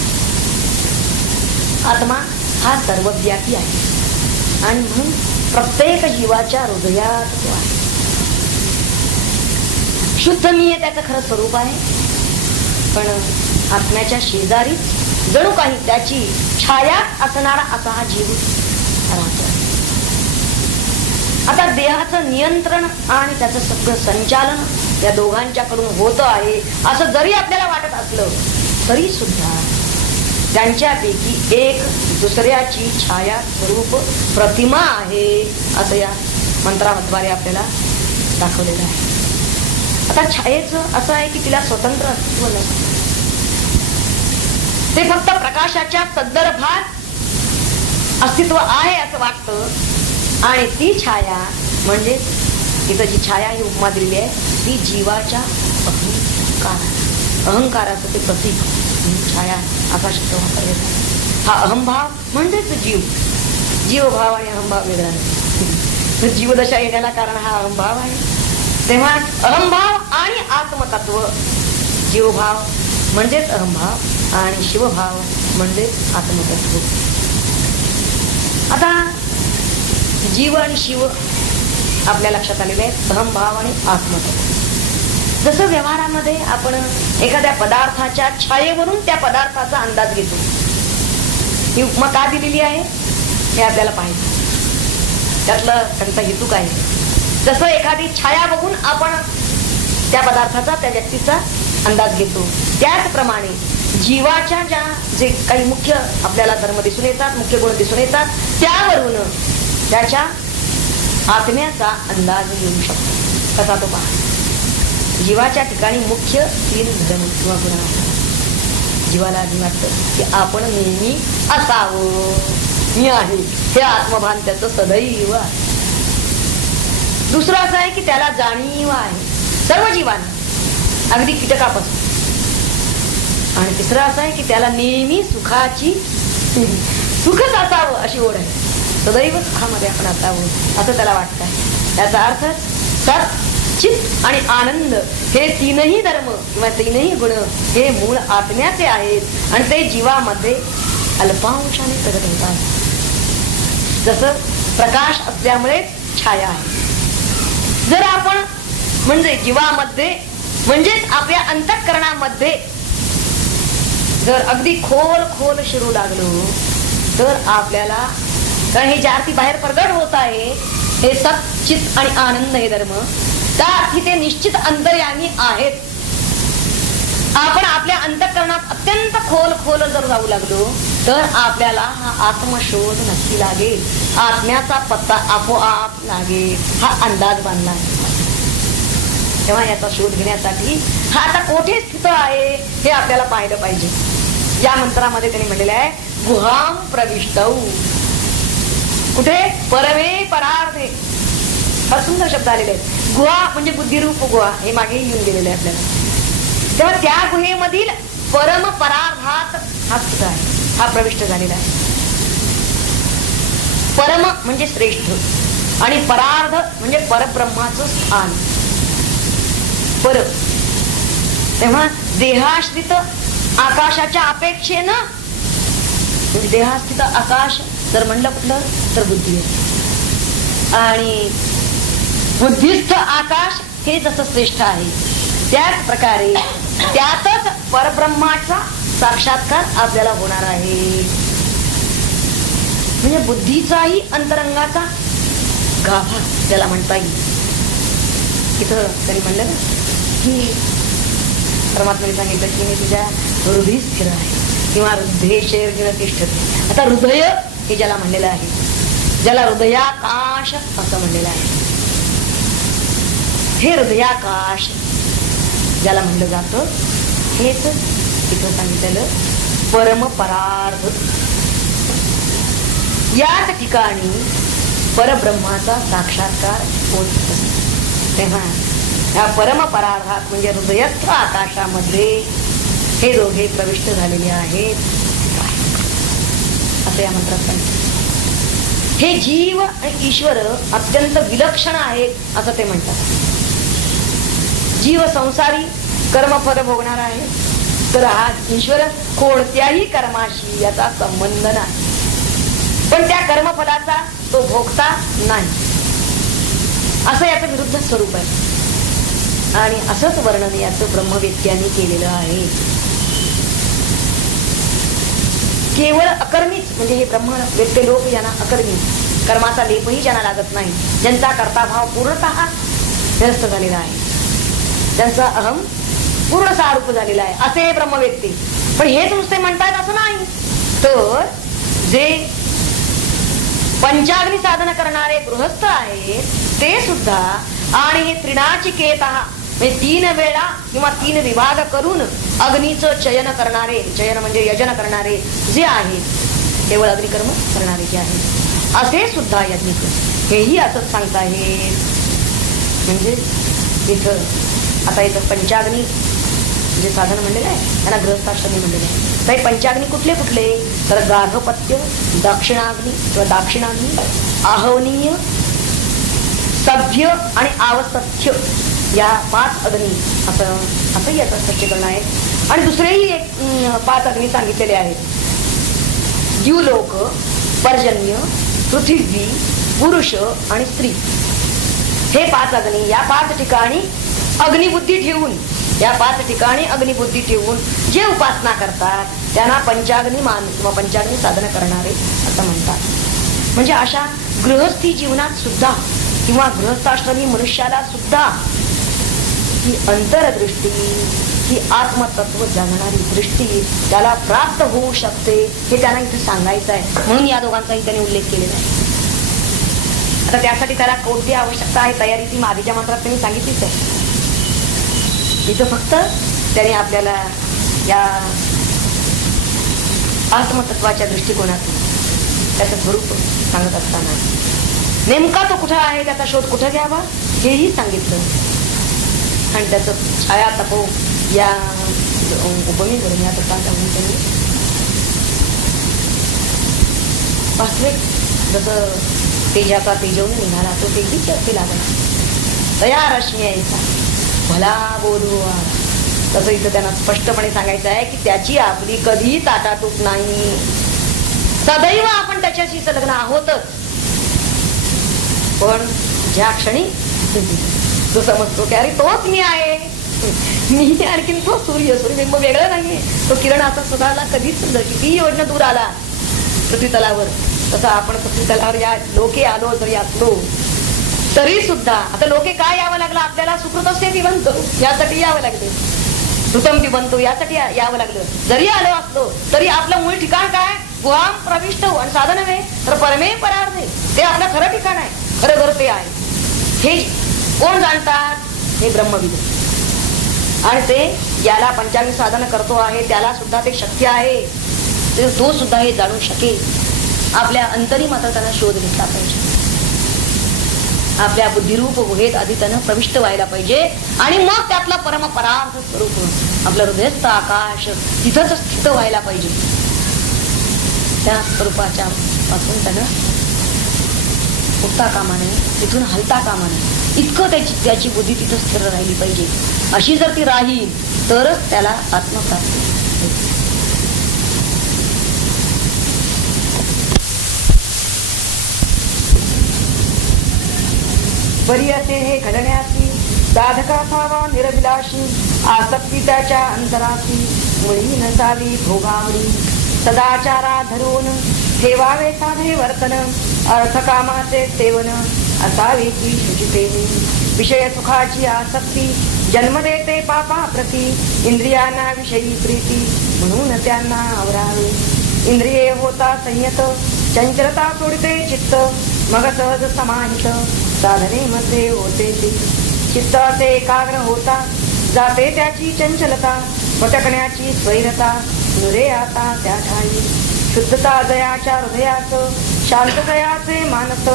आत्मा हा सर्वव्यापी आहे आणि म्हणून प्रत्येक जीवाच्या हृदयात तो आहे. शुद्ध मी त्याचं खरं स्वरूप आहे, पण आत्म्याच्या शेजारी जणू काही त्याची छाया असणारा असा हा जीव राहतो. आता देहाचं नियंत्रण आणि त्याचं सगळं संचालन या दोघांच्याकडून होत आहे असं जरी आपल्याला वाटत असलं तरी सुद्धा त्यांच्यापैकी एक दुसऱ्याची छाया स्वरूप प्रतिमा आहे असं या मंत्राद्वारे आपल्याला दाखवलेलं आहे. आता छायेचं असं आहे की तिला स्वतंत्र अस्तित्व नसतं. ते फक्त प्रकाशाच्या संदर्भात अस्तित्व आहे असं वाटतं आणि ती छाया म्हणजे तिथं जी छाया ही उपमा दिलेली आहे ती जीवाच्या अहंकाराचं ते प्रतीक छाया असा शब्द वापरलेला आहे. हा अहंभाव म्हणजेच जीव. जीवभाव आणि अहंभाव वेगळा नाही. जीवदशा येण्याला कारण हा अहंभाव आहे. तेव्हा अहंभाव आणि आत्मतत्व, जीवभाव म्हणजेच अहंभाव आणि शिवभाव म्हणजेच आत्मतत्व. आता जीव आणि शिव आपल्या लक्षात आलेले आहेत, अहंभाव आणि आत्मतत्व. जसं व्यवहारामध्ये आपण एखाद्या पदार्थाच्या छायेवरून त्या पदार्थाचा अंदाज घेतो. ही उपमा का दिलेली आहे हे आपल्याला पाहिजे. त्यातलं त्यांचा हेतू काय आहे. जसं एखादी छाया बघून आपण त्या पदार्थाचा त्या व्यक्तीचा अंदाज घेतो त्याचप्रमाणे जीवाच्या ज्या जे काही मुख्य आपल्याला धर्म दिसून येतात, मुख्य गुण दिसून येतात त्यावरून त्याच्या आत्म्याचा अंदाज येऊ शकतो. कसा तो पहा. जीवाच्या ठिकाणी मुख्य 3 धर्म किंवा गुण आहेत. जीवाला आधी वाटतं की आपण नेहमी असावं, मी आहे हे आत्मभान त्याचं सदैव आहे. दुसरं असं आहे की त्याला जाणीव आहे सर्व जीवांना, अगदी कीटकापासून. आणि तिसरं असं आहे की त्याला नेहमी सुखाची सुखच असावं अशी ओढ आहे. सदैव सुखामध्ये आपण असावं असं त्याला वाटत आहे. याचा अर्थ सत, चित आणि आनंद हे 3ही धर्म किंवा 3ही गुण हे मूळ आत्म्याचे आहेत आणि ते जीवामध्ये अल्पांशाने प्रगट होतात. जसं प्रकाश असल्यामुळे छाया आहे. जर आपण म्हणजे जीवामध्ये म्हणजेच आपल्या अंतःकरणामध्ये जर अगदी खोल खोल शिरू लागलो तर आपल्याला, कारण हे ज्या अर्थी बाहेर प्रगट होत आहे हे सत, चित आणि आनंद हे धर्म, त्या अर्थी ते निश्चित अंतर्यामी आहेत. आपण आपल्या अंतःकरणात अत्यंत खोल खोल जर जाऊ लागलो तर आपल्याला हा आत्मशोध नक्की लागेल, आत्म्याचा पत्ता आपोआप लागेल, हा अंदाज बांधला आहे. तेव्हा याचा शोध घेण्यासाठी हा आता कोठे स्थित आहे हे आपल्याला पाहिलं पाहिजे. या मंत्रामध्ये त्यांनी म्हणलेलं आहे गुहाम प्रविष्टौ. कुठे? परमे परार्थे. हा सुंदर शब्द आलेले आहेत. गुहा म्हणजे बुद्धिरूप गुहा, हे मागे येऊन गेलेले आहे आपल्याला. तेव्हा त्या गुहेमधील परम परार्धात हा स्थित आहे, हा प्रविष्ट झालेला आहे. परम म्हणजे श्रेष्ठ आणि परार्ध म्हणजे परब्रह्माचं स्थान. पर तेव्हा देहाश्रित आकाशाच्या अपेक्षेनं, देहास्थित आकाश जर म्हणलं कुठलं तर बुद्धी आहे आणि बुद्धिस्थ आकाश हे जसं श्रेष्ठ आहे त्याच प्रकारे त्यातच परब्रह्माचा साक्षात्कार आपल्याला होणार आहे. म्हणजे बुद्धीचाही अंतरंगाचा गाभा त्याला म्हणता येईल. इथं तरी म्हणलं ना की परमात्म्याने सांगितलं की मी तुझ्या हृदय स्थिर आहे किंवा हृदय शेर तिष्ठते. आता हृदय हे ज्याला म्हणलेलं आहे ज्याला हृदयाकाश असं म्हणलेलं आहे. हे हृदयाकाश ज्याला म्हणलं जातं हेच इथं सांगितलेलं परमपरार्थ. याच ठिकाणी परब्रह्माचा साक्षात्कार होत असतो. तेव्हा या परमपरार्थात म्हणजे हृदयस्थ आकाशामध्ये हे दोघे प्रविष्ट झालेले आहेत असं या मंत्रात सांगितलं. हे जीव आणि ईश्वर अत्यंत विलक्षण आहेत असं ते म्हणतात. जीव संसारी कर्मफल भोगणार आहे, तर हा ईश्वर कोणत्याही कर्माशी याचा संबंध नाही, पण त्या कर्मफलाचा तो भोगता नाही असं याचं विरुद्ध स्वरूप आहे. आणि असंच वर्णन याचं ब्रह्मवेत्यांनी केलेलं आहे. केवळ अकर्मीच म्हणजे हे ब्रह्मवेत्ते लोक ज्यांना अकर्मी कर्माचा लेपही ज्यांना लागत नाही, ज्यांचा कर्ताभाव पूर्णतः निरस्त झालेला आहे, त्यांचा अहम पूर्ण सारूप झालेला आहे असे हे ब्रह्मवेत्ते. पण हेच नुसते म्हणतात असं नाही, तर जे पंचाग्नी साधन करणारे गृहस्थ आहेत ते सुद्धा आणि हे त्रिनाचिकेतः म्हणजे 3 वेळा किंवा 3 विभाग करून अग्नीचं चयन करणारे, चयन म्हणजे यजन करणारे जे आहेत, केवळ अग्निकर्म करणारे जे आहेत असे सुद्धा यज्ञिक हेही असंच सांगता आहे. म्हणजे इथं आता इथं पंचाग्नी जे साधन म्हणलेलं आहे त्यांना गृहस्थाश्रमी म्हणलेलं आहे. तर पंचाग्नी कुठले कुठले, तर गार्हपत्य, दक्षिणाग्नी किंवा दाक्षिणाग्नी, आहवनीय, सभ्य आणि आवसथ्य या 5 अग्नी असंही याचं स्पष्टीकरण आहे. आणि दुसरेही एक 5 अग्नी सांगितलेले आहेत. द्युलोक, पर्जन्य, पृथिवी, पुरुष आणि स्त्री हे 5 अग्नी. या 5 ठिकाणी अग्निबुद्धी ठेवून, या 5 ठिकाणी अग्निबुद्धी ठेवून जे उपासना करतात त्यांना पंचाग्नी मान किंवा पंचाग्नी साधन करणारे असं म्हणतात. म्हणजे अशा गृहस्थी जीवनात सुद्धा किंवा गृहस्थाश्रमी मनुष्याला सुद्धा ही अंतरदृष्टी, ही आत्मतत्व जाणणारी दृष्टी त्याला प्राप्त होऊ शकते हे त्यांना इथे सांगायचं आहे. म्हणून या दोघांचाही त्यांनी उल्लेख केलेला आहे. आता त्यासाठी त्याला कोणती आवश्यकता आहे तयारी ती आधीच्या मंत्रात त्यांनी सांगितलीच आहे. इथं फक्त त्याने आपल्याला या आत्मतत्वाच्या दृष्टिकोनातून त्याचं स्वरूप सांगत असताना नेमका तो कुठं आहे, त्याचा शोध कुठं घ्यावा हेही सांगितलं. आणि त्याचं छाया तपो या उपमेवरून या तत्वांच्या म्हणून त्यांनी वास्तविक जसं तेजाचा तेजवून निघाला तो तेजीची असे लागला तया रश्मी यायचा भला बोधू, तसं इथं त्यांना स्पष्टपणे सांगायचं आहे की त्याची आपली कधीही ताटातूट नाही. सदैव आपण त्याच्याशी संलग्न आहोतच. पण ज्या क्षणी तो समजतो की अरे तोच मी आहे, मी आणखीन तो सूर्यबिंब वेगळं नाहीये, तो किरण असा स्वतःला कधीच किती योजना दूर आला पृथ्वीतलावर, तसं आपण पृथ्वीतलावर या लोके आलो जरी असलो तरी सुद्धा आता लोके काय यावं लागलं आपल्याला, सुकृतस्य पिबंतो यासाठी यावं लागलं, ऋतम पिबंतो यासाठी यावं लागलं. जरी आलो असलो तरी आपलं मूळ ठिकाण काय, गुहाम प्रविष्ट आणि साधन नव्हे तर परमे परार्थे, ते आपलं खरं ठिकाण आहे, खरं घर ते आहे. हे कोण जाणतात, हे ब्रह्मविद. आणि ते याला पंचाग्नी साधन करतो आहे त्याला सुद्धा ते शक्य आहे, तो सुद्धा हे जाणू शकेल. आपल्या अंतरी मात्र त्यांना शोध घेतला पाहिजे, आपल्या बुद्धिरूप गुहेत आधी त्यानं प्रविष्ट व्हायला पाहिजे आणि मग त्यातला परमपरार्थ स्वरूप आपलं हृदयस्थ आकाश तिथंच स्थित व्हायला पाहिजे. त्या स्वरूपाच्या पासून त्यानं उठता कामा नये, तिथून हलता कामा नये, इतकं त्याची बुद्धी तिथं स्थिर राहिली पाहिजे. अशी जर ती राहील तरच त्याला आत्मप्राप्ती होईल. बरी असे हे घडण्याची साधका असावा निरभिलाषी, आसक्ती त्याच्या अंतराची मुळी नसावी भोगावरी, सदाचारा धरून ठेवावे साधे वर्तन, अर्थकामाचे सेवन असावे की शुचितेने, विषय सुखाची आसक्ती जन्म देते पापा प्रती, इंद्रियांना विषयी प्रीती म्हणून त्यांना आवरावे. इंद्रिये होता संयत चंचलता सोडते चित्त, मग सहज समाहित साधनेमध्ये होते ते. चित्त असे एकाग्र होता जाते त्याची चंचलता, भटकण्याची स्वैरता नुरे आता त्या ठाई. शुद्धता जयाच्या हृदयाच, शांततयाचे मानस,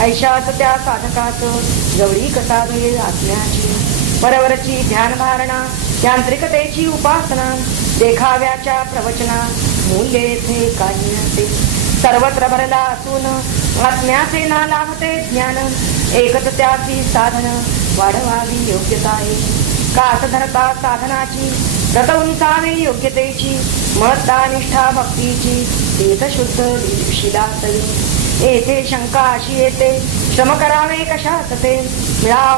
ऐशाच त्या साधकाच जवळीक साधे आत्म्याची. परवरची ध्यान धारणा, यांत्रिकतेची उपासना, देखाव्याच्या प्रवचना मूल्य येथे काही नसे. सर्वत्र भरला असून आत्म्याचे ना लाभते ज्ञान, एकच त्याची साधन वाढवावी योग्यता आहे. कास धरता साधनाची, रत उंचावे योग्यतेची, महत्ता निष्ठा भक्तीची तीच शुद्ध शिलासवी. येथे शंका अशी येते, श्रम करावे कशात ते,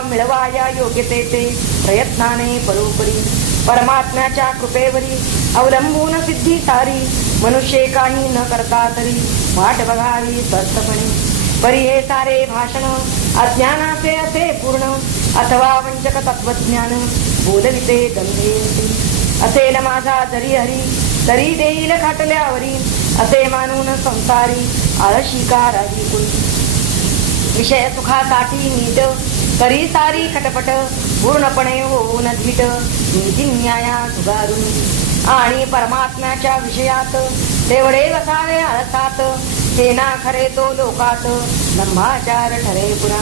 मिळवा या योग्यतेचे प्रयत्नाने परोपरी. परमात्म्याच्या कृपेवरी अवलंबून सिद्धी सारी, मनुष्य काही न करता तरी वाट बघावी स्वस्थपणे. परी हे सारे भाषण अज्ञानाचे असे पूर्ण, अथवा वंचक तत्वज्ञान बोलविते गंभीर. असेल माझा जरी हरी तरी देईल खाटल्यावरी, असे मानून संसारी आळशी का राही कुणी. विषय सुखासाठी नीट करी सारी खटपट, पूर्णपणे होऊन धीट नीती न्याया सुगारून. आणि परमात्म्याच्या विषयात तेवढे वसावे आळसात, हे ना खरे तो लोकात लंबाचार ठरे पुरा.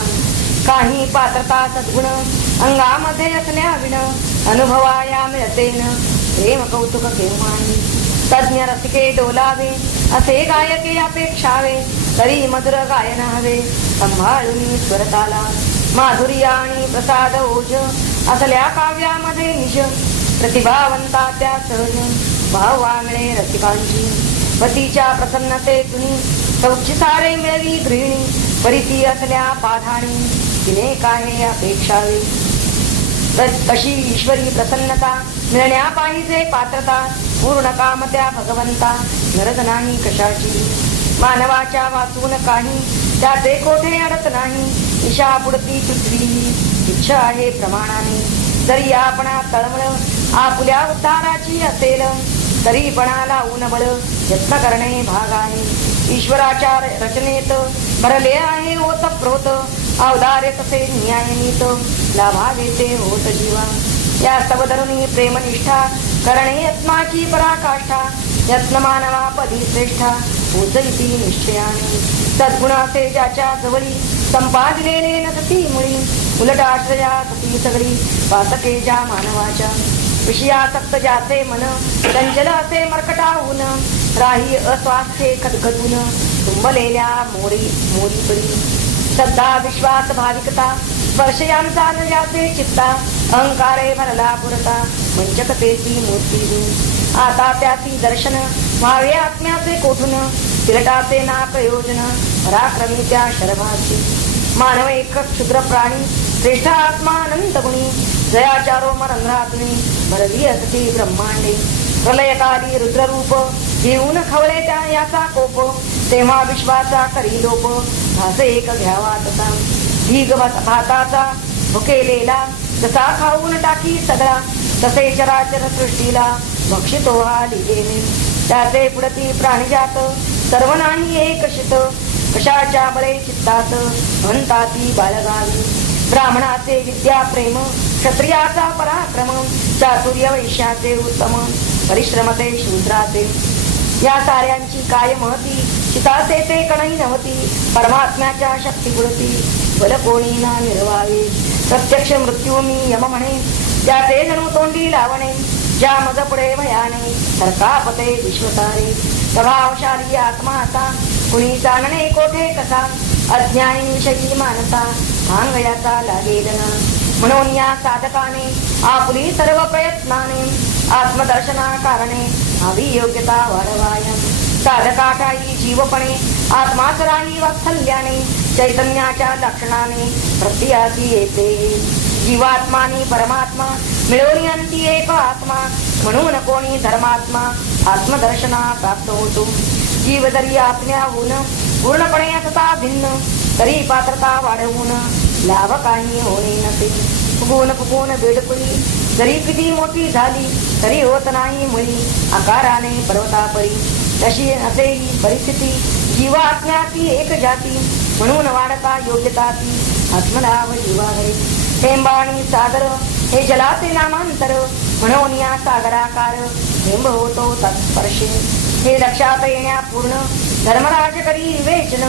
काही पात्रता सद्गुण अंगामध्ये असण्याविण, अनुभवाया मिळतेन प्रेम कौतुक केव्हाही. तज्ञ रसिके डोलावे असे गायके अपेक्षावे, तरी मधुर गायन हवे संभाळून स्वरताला. माधुर्य आणि प्रसाद ओझ असल्या काव्यामध्ये निज, प्रतिभावंता त्या सहज भावा मिळे रसिकांची. पतीच्या प्रसन्नतेतून सौख्य सारे मिळवी गृहिणी, परिती असल्या पाधाणी तिने काय अपेक्षावे. अशी ईश्वरी प्रसन्नता मिळण्या पाहिजे पात्रता, पूर्ण काम त्या भगवंता गरज नाही कशाची. मानवाच्या वाचून काही त्याचे कोठे अडत नाही, ईशा पुढती पृथ्वी इच्छा आहे प्रमाणाने. जरी आपणा तळमळ आपुल्या उद्धाराची असेल, तरी पणा लावून बळ यत्न करणे भाग आहे. ईश्वराच्या रचनेत भरले आहे ओतप्रोत, अवधार्य तसे न्यायनीत लाभा देते होत जीवा. या सबधरुणी प्रेमनिष्ठा करणे यत्नाची पराकाष्ठा, यत्न मानवा पदी श्रेष्ठा पोचविती निश्चयाने. सद्गुण असे ज्याच्या जवळी संपादिलेले नसती मुळी, उलट आश्रया सती सगळी वासके ज्या मानवाच्या. विषयासक्त ज्याचे मन चंचल असे मर्कटाहून, राही अस्वास्थ्ये खदखदून तुंबलेल्या मोरीपरी. श्रद्धा विश्वास भाविकता स्पर्श यांचा न ज्याचे चित्ता, अहंकारे भरला पुरता मंचकतेची मूर्ती. आता त्याची दर्शन व्हावे आत्म्याचे कोठून, तिलटाचे ना प्रयोजन पराक्रमी त्या शरभाची. मानव एक क्षुद्र प्राणी श्रेष्ठ आत्मा अनंत गुणी, जयाच्या रोमरंध्रातून भरली असती ब्रह्मांडे. प्रलयकाली रुद्ररूप घेऊन खवळे त्या याचा कोप, तेव्हा विश्वाचा करी लोप भासे एक घ्यावा तसा. ढीग भाताचा भुकेलेला जसा खाऊन टाकी सगळा, तसे चराचर सृष्टीला भक्षितो हा लिहिलेने. त्याचे पुढती प्राणीजात सर्व नाही एक शित, कशाच्या बळे चित्तात म्हणताती बाळगावी. ब्राह्मणाचे विद्या प्रेम, क्षत्रियाचा पराक्रम, चातुर्य वैश्याचे उत्तम, परिश्रमते शूद्राचे. या साऱ्यांची काय महती, चिताचे ते कणही नव्हती. परमात्म्याच्या शक्ती पुढती बल कोणी ना निर्वावे. प्रत्यक्ष मृत्यू मी यम म्हणे, त्याचे जणू तोंडी लावणे. ज्या मज पुढे भयाने सरकापते विश्वसारे. प्रभावशाली आत्मा असा कुणी जाणणे कोठे कसा, अज्ञानी विषयी मानसा भांग याचा लागेल ना. म्हणून या साधकाने आपली सर्व प्रयत्नाने आत्मदर्शना कारणे हवी योग्यता वाढवाया. साधकाठाई जीवपणे आत्माच राही वात्सल्याने, चैतन्याच्या लक्षणाने प्रत्यासी येते. जीवात्मानी परमात्मा मिळवणी अंती एक आत्मा, म्हणून कोणी धर्मात्मा आत्मदर्शना प्राप्त होतो. जीव जरी आत्म्याहून पूर्णपणे असता भिन्न, तरी पात्रता वाढवून लाभ काही होणे नसे. फुगून फुगून बेडकुळी जरी किती मोठी झाली, तरी होत नाही मुळी आकाराने पर्वतापरी. तशी असे ही परिस्थिती जीवा आत्म्याची एक जाती म्हणून वाढता योग्यता ती आत्मलाभ जीवावरे थेंबाणी सागर हे जलाचे नामांतर म्हणून या सागराकार थेंब होतो तत्स्पर्शे हे लक्षात येण्या पूर्ण धर्मराज करी विवेचन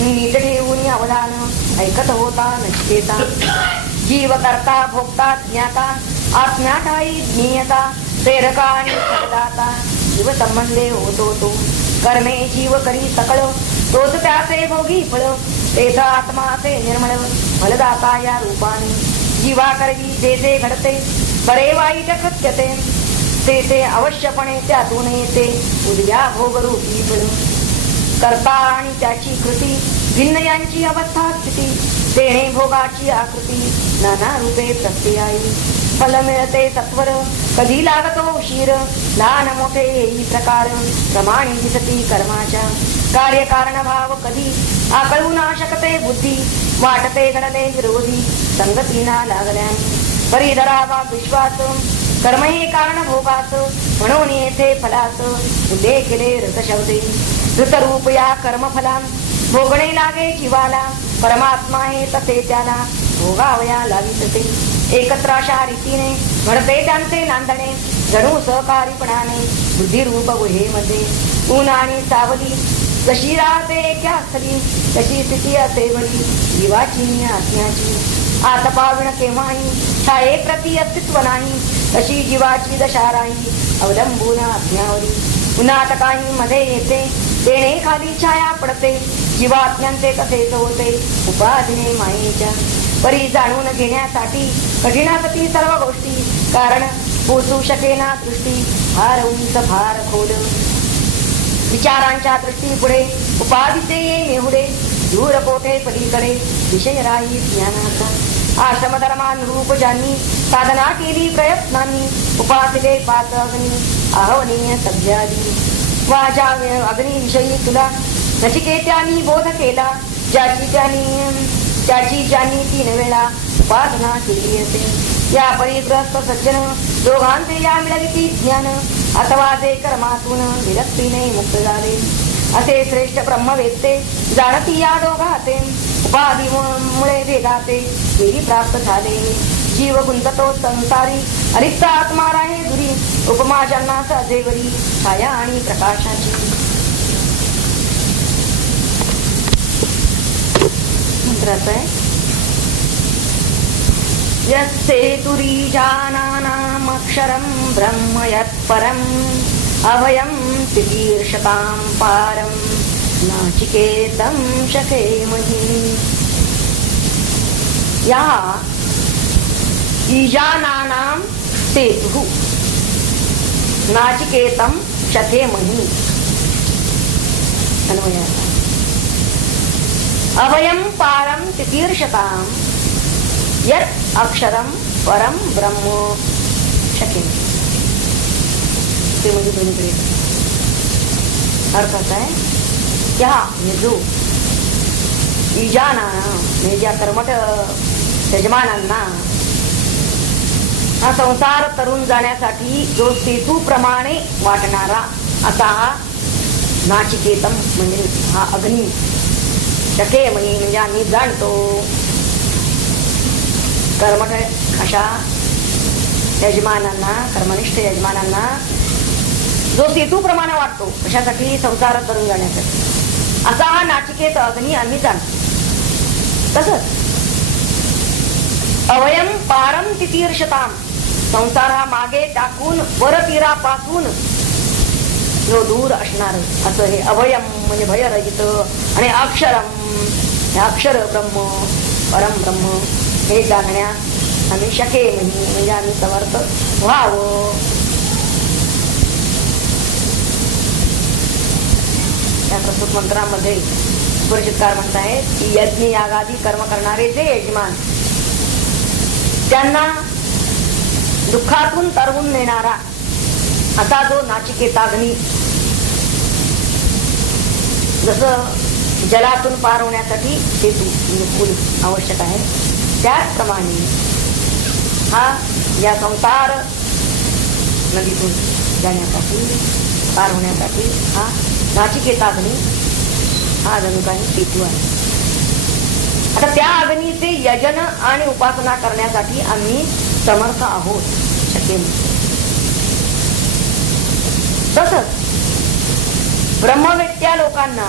नीट ठेवून अवधान ऐकत होता नचिकेता जीव करता भोगता ज्ञाता आत्म्याठाई ज्ञेयता प्रेरका आणि फलदाता जीव संबंधे होतो तो कर्मे जीव करी सकळ तोच त्याचे भोगी फळ तेथ आत्माचे निर्मळ फलदाता या रूपाने जीवा करवी जे जे घडते बरे वाईट कृत्यते ते ते अवश्यपणे त्यातून येते उद्या भोगरूपी फळ करता आणि त्याची कृती भिन्न यांची अवस्था स्थिती देणे भोगाची आकृती नाना रूपे प्रत्ययाई फल मिळते सत्वर कधी लागतो उशीर लहान मोठे येई प्रकार प्रमाणे दिसती कर्माच्या कार्यकारण भाव कधी आकळू ना शकते बुद्धी वाटते घडले विरोधी संगतीना लागल्याने परी धरावा विश्वास कर्म हे कारण भोगास म्हणून येथे फलास उल्लेख केले रसशब्दे ऋतरूप या कर्मफला भोगणे लागे जीवाला परमात्मा हे तसे त्याला भोगावया लावित ते एकत्र अशा रीतीने घडते त्यांचे नांदणे जणू सहकारीपणाने बुद्धिरूप गुहेमध्ये ऊन आणि सावली जशी राहते एका स्थली तशी स्थिती असे बरी जीवाची आत्म्याची आतपाविण केव्हाही छाये प्रति अस्तित्व नाही तशी जीवाची दशा राही अवलंबून आत्म्यावरी उन्हात काही मध्ये येते देणे खाली छाया पडते जीवात्म्यांचे कसेच होते उपाधीने मायेच्या परी जाणून घेण्यासाठी कठीणासती सर्व गोष्टी कारण पोचू शकेना दृष्टी फार उंच फार खोल विचारांच्या दृष्टी पुढे उपाधीचे ये मेहुडे दूर कोठे पलीकडे विषय राही ज्ञानाचा आश्रम धर्मानुरूप ज्यांनी साधना केली प्रयत्नांनी उपासले पाच अग्नी आह्वनीय सभ्यादी वाजा अग्निविषयी तुला नचिकेत्यांनी बोध केला ज्याची ज्यांनी 3 वेळा उपासना केली असे या परिग्रस्त सज्जन दोघांचे या मिळविती ज्ञान अथवा जे कर्मातून विरक्तीने मुक्त झाले असे श्रेष्ठ ब्रह्मवेत्ते जाणती या दोघाते उपाधीमुळे वेदाते तेही प्राप्त झाले जीव गुंततो संसारी अरिक्त आत्मा राहे दुरी उपमा ज्यांना सजेवरी छाया आणि प्रकाशाची मंत्राचं आहे यस्ते तुरीजानानामक्षरं ब्रह्म यत्परम् अभयं तितीर्षतां पारं नाचिकेतं शकेमहि या ईजानानां सेतुः नाचिकेतं शकेमहि अन्वयार्थ अभयं पारं तितीर्षतां यत् अक्षरम परम ब्रह्म शके ते म्हणजे दोन्हीकडे अर्थ असा आहे क्या जो ईजाना म्हणजे ज्या कर्मठ यजमानांना हा संसार तरुण जाण्यासाठी जो सेतूप्रमाणे वाटणारा असा हा नाचिकेतम म्हणजे हा अग्नी शके म्हणजे आम्ही जाणतो कर्मठ अशा यजमानांना कर्मनिष्ठ यजमानांना जो सेतूप्रमाणे वाटतो कशासाठी संसार तरुण जाण्यासाठी असा हा नाचिकेत अग्नी आम्ही जाणतो तसंच अवयम पारम तितीर्षताम संसार हा मागे टाकून वरतीरापासून जो दूर असणार असं हे अवयम म्हणजे भयरहित आणि अक्षरम अक्षर ब्रह्म परम ब्रह्म हे जाणण्यास आम्ही शके म्हणजे आम्ही समर्थ व्हावं. या प्रस्तुत मंत्रामध्ये परिचितकार म्हणतायत की यज्ञ यागादी कर्म करणारे जे यजमान त्यांना दुःखातून तरवून नेणारा असा जो नाचिकेताग्नी जसं जलातून पार होण्यासाठी सेतू पूल आवश्यक आहे त्याचप्रमाणे हा या संसार नदीतून जाण्यासाठी पार होण्यासाठी हा नाचिकेताग्नी हा जणू काही हेतू आहे. आता त्या अग्नीचे यजन आणि उपासना करण्यासाठी आम्ही समर्थ आहोत, शक्य नाही. तसंच ब्रह्मवेत्या लोकांना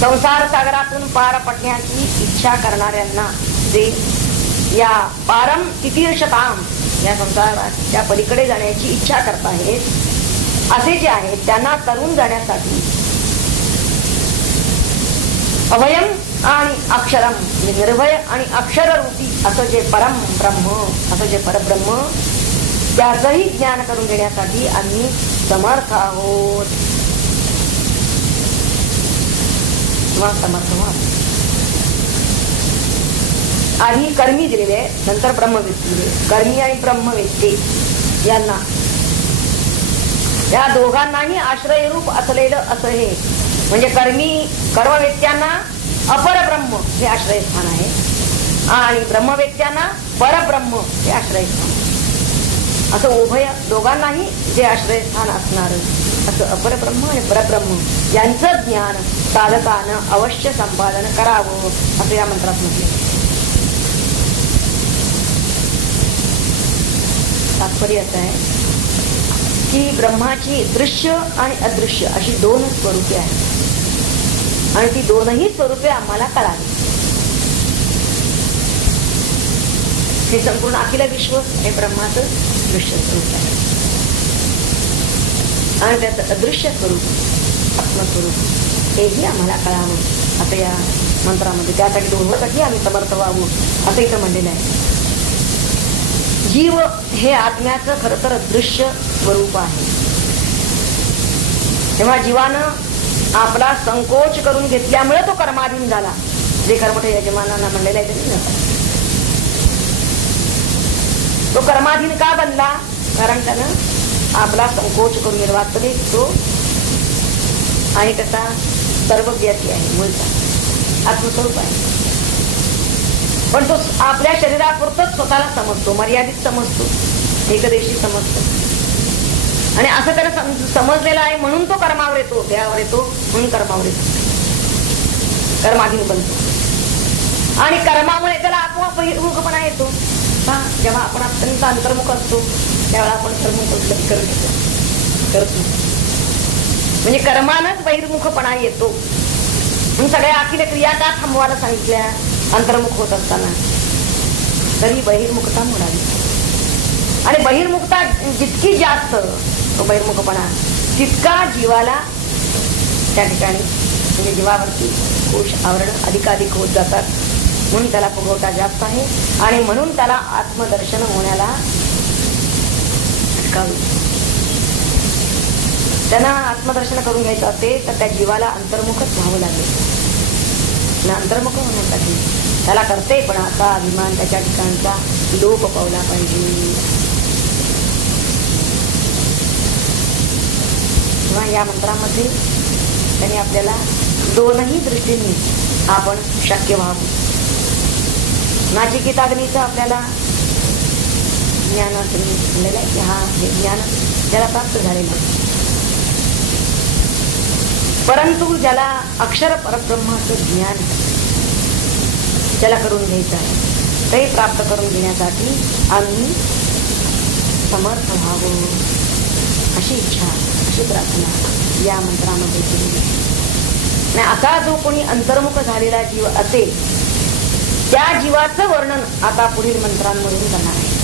संसार सागरातून पार पडण्याची इच्छा करणाऱ्यांना जे या पारम तितीर्षताम या संसाराच्या पलीकडे जाण्याची इच्छा करत आहेत असे जे आहेत त्यांना तरुण जाण्यासाठी अभयम आणि अक्षरम निर्भय आणि अक्षररूपी असं जे परम ब्रह्म असं जे परब्रह्म त्याचंही ज्ञान करून देण्यासाठी आम्ही समर्थ आहोत किंवा समर्थ आहोत. आधी कर्मी दिलेले नंतर ब्रह्मवेत्ते दिले. कर्मी आणि ब्रह्मवेत्ते यांना या दोघांनाही आश्रयरूप असलेलं असं हे म्हणजे कर्मवेत्यांना अपरब्रह्म हे आश्रयस्थान आहे आणि ब्रह्मवेत्यांना परब्रह्म हे आश्रयस्थान असं उभय दोघांनाही जे आश्रयस्थान असणार असं अपरब्रह्म आणि परब्रह्म यांचं ज्ञान साधकानं अवश्य संपादन करावं असं या मंत्रात म्हटले. तात्पर्य असं आहे की ब्रह्माची दृश्य आणि अदृश्य अशी दोन स्वरूपे आहेत आणि ती दोनही स्वरूपे आम्हाला कळाली. हे संपूर्ण अखिल विश्व हे ब्रह्माचं दृश्य स्वरूप आहे आणि त्याचं अदृश्य स्वरूप आत्मस्वरूप हेही आम्हाला कळावं असं या मंत्रामध्ये. त्यासाठी दोन्हीसाठी आम्ही समर्थ व्हावं असं इथं म्हणलेलं आहे. जीव हे आत्म्याचं खरं तर दृश्य स्वरूप आहे. तेव्हा जीवानं आपला संकोच करून घेतल्यामुळे तो कर्माधीन झाला. जे कर्मठ यजमानांना म्हणलेलं आहे ते तो कर्माधीन का बनला? कारण त्यानं आपला संकोच करून घेतला. वास्तविक तो आणि कसा सर्वव्यापी आहे, मूळचा आत्मस्वरूप आहे. पण तो आपल्या शरीरापुरतच स्वतःला समजतो, मर्यादित समजतो, एकदेशी समजतो आणि असं त्याला समजलेला आहे म्हणून तो कर्मावर येतो, देहावर येतो म्हणून कर्मावर येतो, कर्माधीन बनतो आणि कर्मामुळे त्याला आपोआप बहिर्मुखपणा येतो. जेव्हा आपण अत्यंत अंतर्मुख असतो त्यावेळेला आपण कर्म करतो म्हणजे कर्मानच बहिर्मुखपणा येतो. म्हणून सगळ्या अखिल क्रिया का थांबवायला सांगितल्या अंतर्मुख होत असताना? तरी बहिर्मुखता मोडावी आणि बहिर्मुखता जितकी जास्त तो बहिर्मुखपणा तितका जीवाला त्या ठिकाणी म्हणजे जीवावरती कोश आवरण अधिकाधिक होत जातात म्हणून त्याला फुगवटा जास्त आहे आणि म्हणून त्याला आत्मदर्शन होण्याला अटकावे. त्यांना आत्मदर्शन करून घ्यायचं असेल तर त्या जीवाला अंतर्मुखच व्हावं लागेल. अंतर्मुख होण्यासाठी त्याला कर्तेपणाचा अभिमान त्याच्या ठिकाणचा लोप पावला पाहिजे. किंवा या मंत्रामध्ये त्यांनी आपल्याला दोनही दृष्टीने आपण शक्य व्हावं. नाचिकेताग्नीचं आपल्याला ज्ञान म्हणलेलं आहे की हा हे ज्ञान ज्याला प्राप्त झालेलं आहे. परंतु ज्याला अक्षर परब्रह्माचं ज्ञान ज्याला करून घ्यायचं आहे ते प्राप्त करून घेण्यासाठी आम्ही समर्थ व्हावं अशी इच्छा अशी प्रार्थना या मंत्रामध्ये केली. आणि असा जो कोणी अंतर्मुख झालेला जीव असेल त्या जीवाचं वर्णन आता पुढील मंत्रांमधून करणार आहे.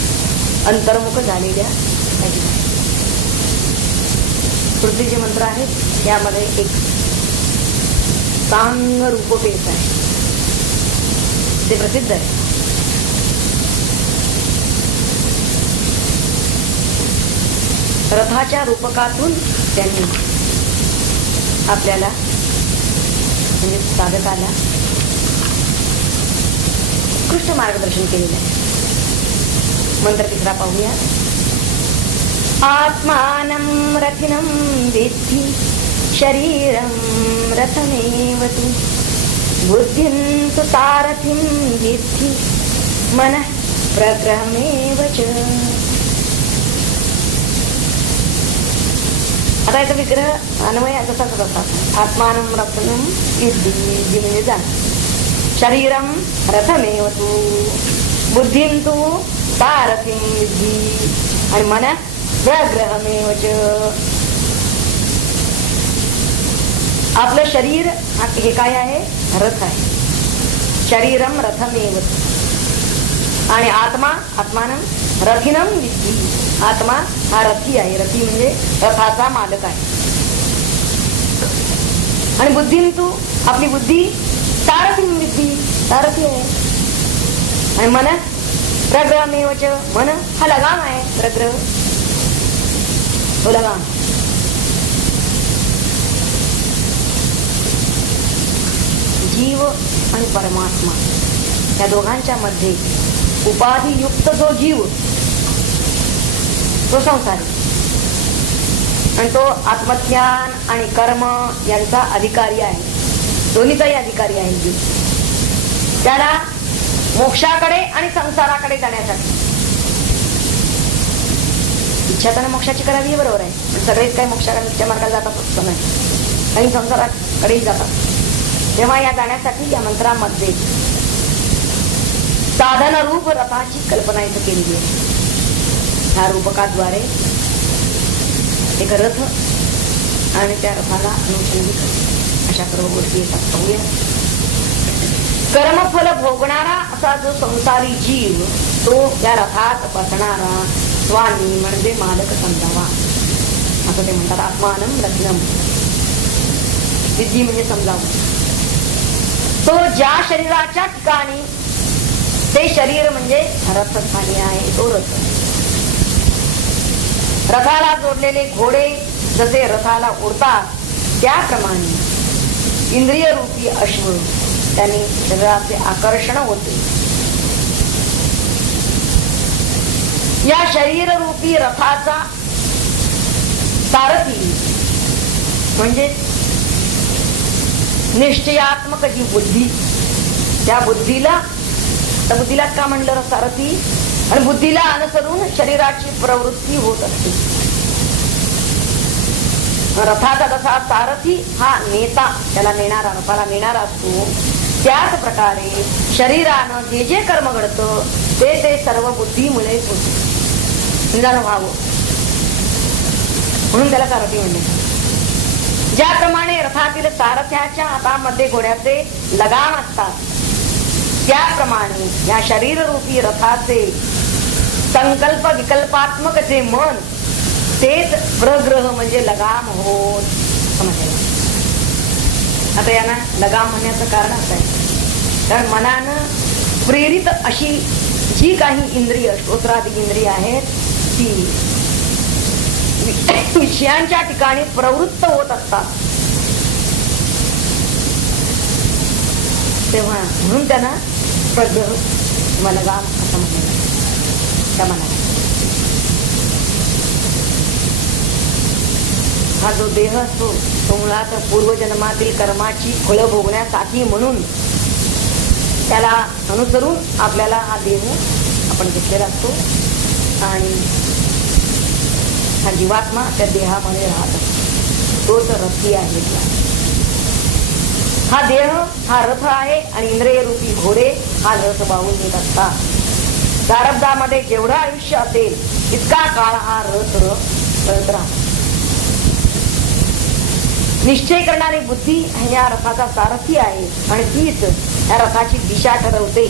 अंतर्मुख झालेल्या पुढचे जे मंत्र आहेत यामध्ये एक सांग रूपपेश आहे, ते प्रसिद्ध आहे. रथाच्या रूपकातून त्यांनी आपल्याला म्हणजे साधकाला उत्कृष्ट मार्गदर्शन केलेलं आहे. मंत्र तिसरा पाहूया. आत्मानं रथिनं विद्धि शरीरं रथमेव तु बुद्धिं तु सारथिं विद्धि मनः प्रग्रहमेव च. आता याचा विग्रह अन्वय जसाच असतात. आत्मानं रथनं विद्धी म्हणजे जाण, शरीरम रथमेव तू, बुद्धिं तू सारथिं विद्धी, आणि मन प्रग्रहमेव च. आपलं शरीर हे काय आहे? रथ आहे. शरीरम रथमेव, आणि आत्मा आत्मानं रथिनं विद्धी, आत्मा हा रथी आहे. रथी म्हणजे रथाचा मालक आहे. आणि बुद्धीं तू, आपली बुद्धी सारथीं विद्धी, सारथी आहे. आणि मन प्रग्रहमेव च, मन हा लगाम आहे. प्रग्रह तो लगाम. जीव आणि परमात्मा या दोघांच्या मध्ये उपाधियुक्त जो जीव तो संसारी, आणि तो आत्मज्ञान आणि कर्म यांचा अधिकारी आहे. दोन्हीचाही अधिकारी आहे जीव. त्याला मोक्षाकडे आणि संसाराकडे जाण्यासाठी इच्छा त्यानं मोक्षाची करावी, बरोबर आहे. पण सगळेच काही मोक्षाच्या मार्गाला जातात असं नाही, काही संसाराकडेही जातात. तेव्हा या जाण्यासाठी या मंत्रामध्ये साधन रूप रथाची कल्पना इथं केलेली आहे. ह्या रूपकाद्वारे एक रथ आणि त्या रथाला अनुषंगिक अशा सर्व गोष्टी येतात. पाहूया. कर्मफल भोगणारा असा जो संसारी जीव, तो त्या रथात बसणारा स्वामी म्हणजे मालक समजावा, असं ते म्हणतात. आत्मानं रत्नम विद्धी म्हणजे समजावं. तो ज्या शरीराच्या ठिकाणी, ते शरीर म्हणजे रथस्थानी आहे, तो रथ. रथाला जोडलेले घोडे जसे रथाला उडतात, त्याप्रमाणे इंद्रिय रूपी अश्व त्याने शरीराचे आकर्षण होते. या शरीर रूपी रथाचा सारथी म्हणजे निश्चयात्मक जी बुद्धी, त्या बुद्धीला का म्हणलं सारथी? आणि बुद्धीला अनुसरून शरीराची प्रवृत्ती होत असते. रथाचा जसा सारथी हा नेता, त्याला नेणारा, रथाला नेणारा असतो, त्याच प्रकारे शरीरानं जे जे कर्म घडतं ते सर्व बुद्धीमुळेच होते. निदान व्हावं म्हणून त्याला सारथी म्हणले. ज्याप्रमाणे रथातील सारथ्याच्या हातामध्ये घोड्याचे लगाम असतात, त्याप्रमाणे या शरीर रूपी रथाचे संकल्प विकल्पात्मक जे मन, तेच प्रग्रह म्हणजे लगाम होत समजलं. आता यांना लगाम म्हणण्याचं कारण असं आहे, कारण मनानं प्रेरित अशी जी काही इंद्रिय, श्रोत्रादी इंद्रिय आहेत, ती विषयांच्या ठिकाणी प्रवृत्त होत असतात. तेव्हा म्हणून त्यांना प्रग्रह किंवा लगाम असं म्हणलं. त्या मनाला हा जो देह असतो तो मुळात पूर्वजन्मातील कर्माची फळं भोगण्यासाठी म्हणून त्याला अनुसरून आपल्याला हा देह आपण घेतलेला असतो, आणि हा जीवात्मा त्या देहामध्ये राहत असतो. तोच रथी आहे. हा देह हा रथ आहे, आणि इंद्रिय रूपी घोडे हा रथ वाहून येत असतात. प्रारब्धामध्ये जेवढं आयुष्य असेल इतका काळ हा रथ करत राहतो. निश्चय करणारी बुद्धी या रथाचा सारथी आहे, आणि तीच या रथाची दिशा ठरवते.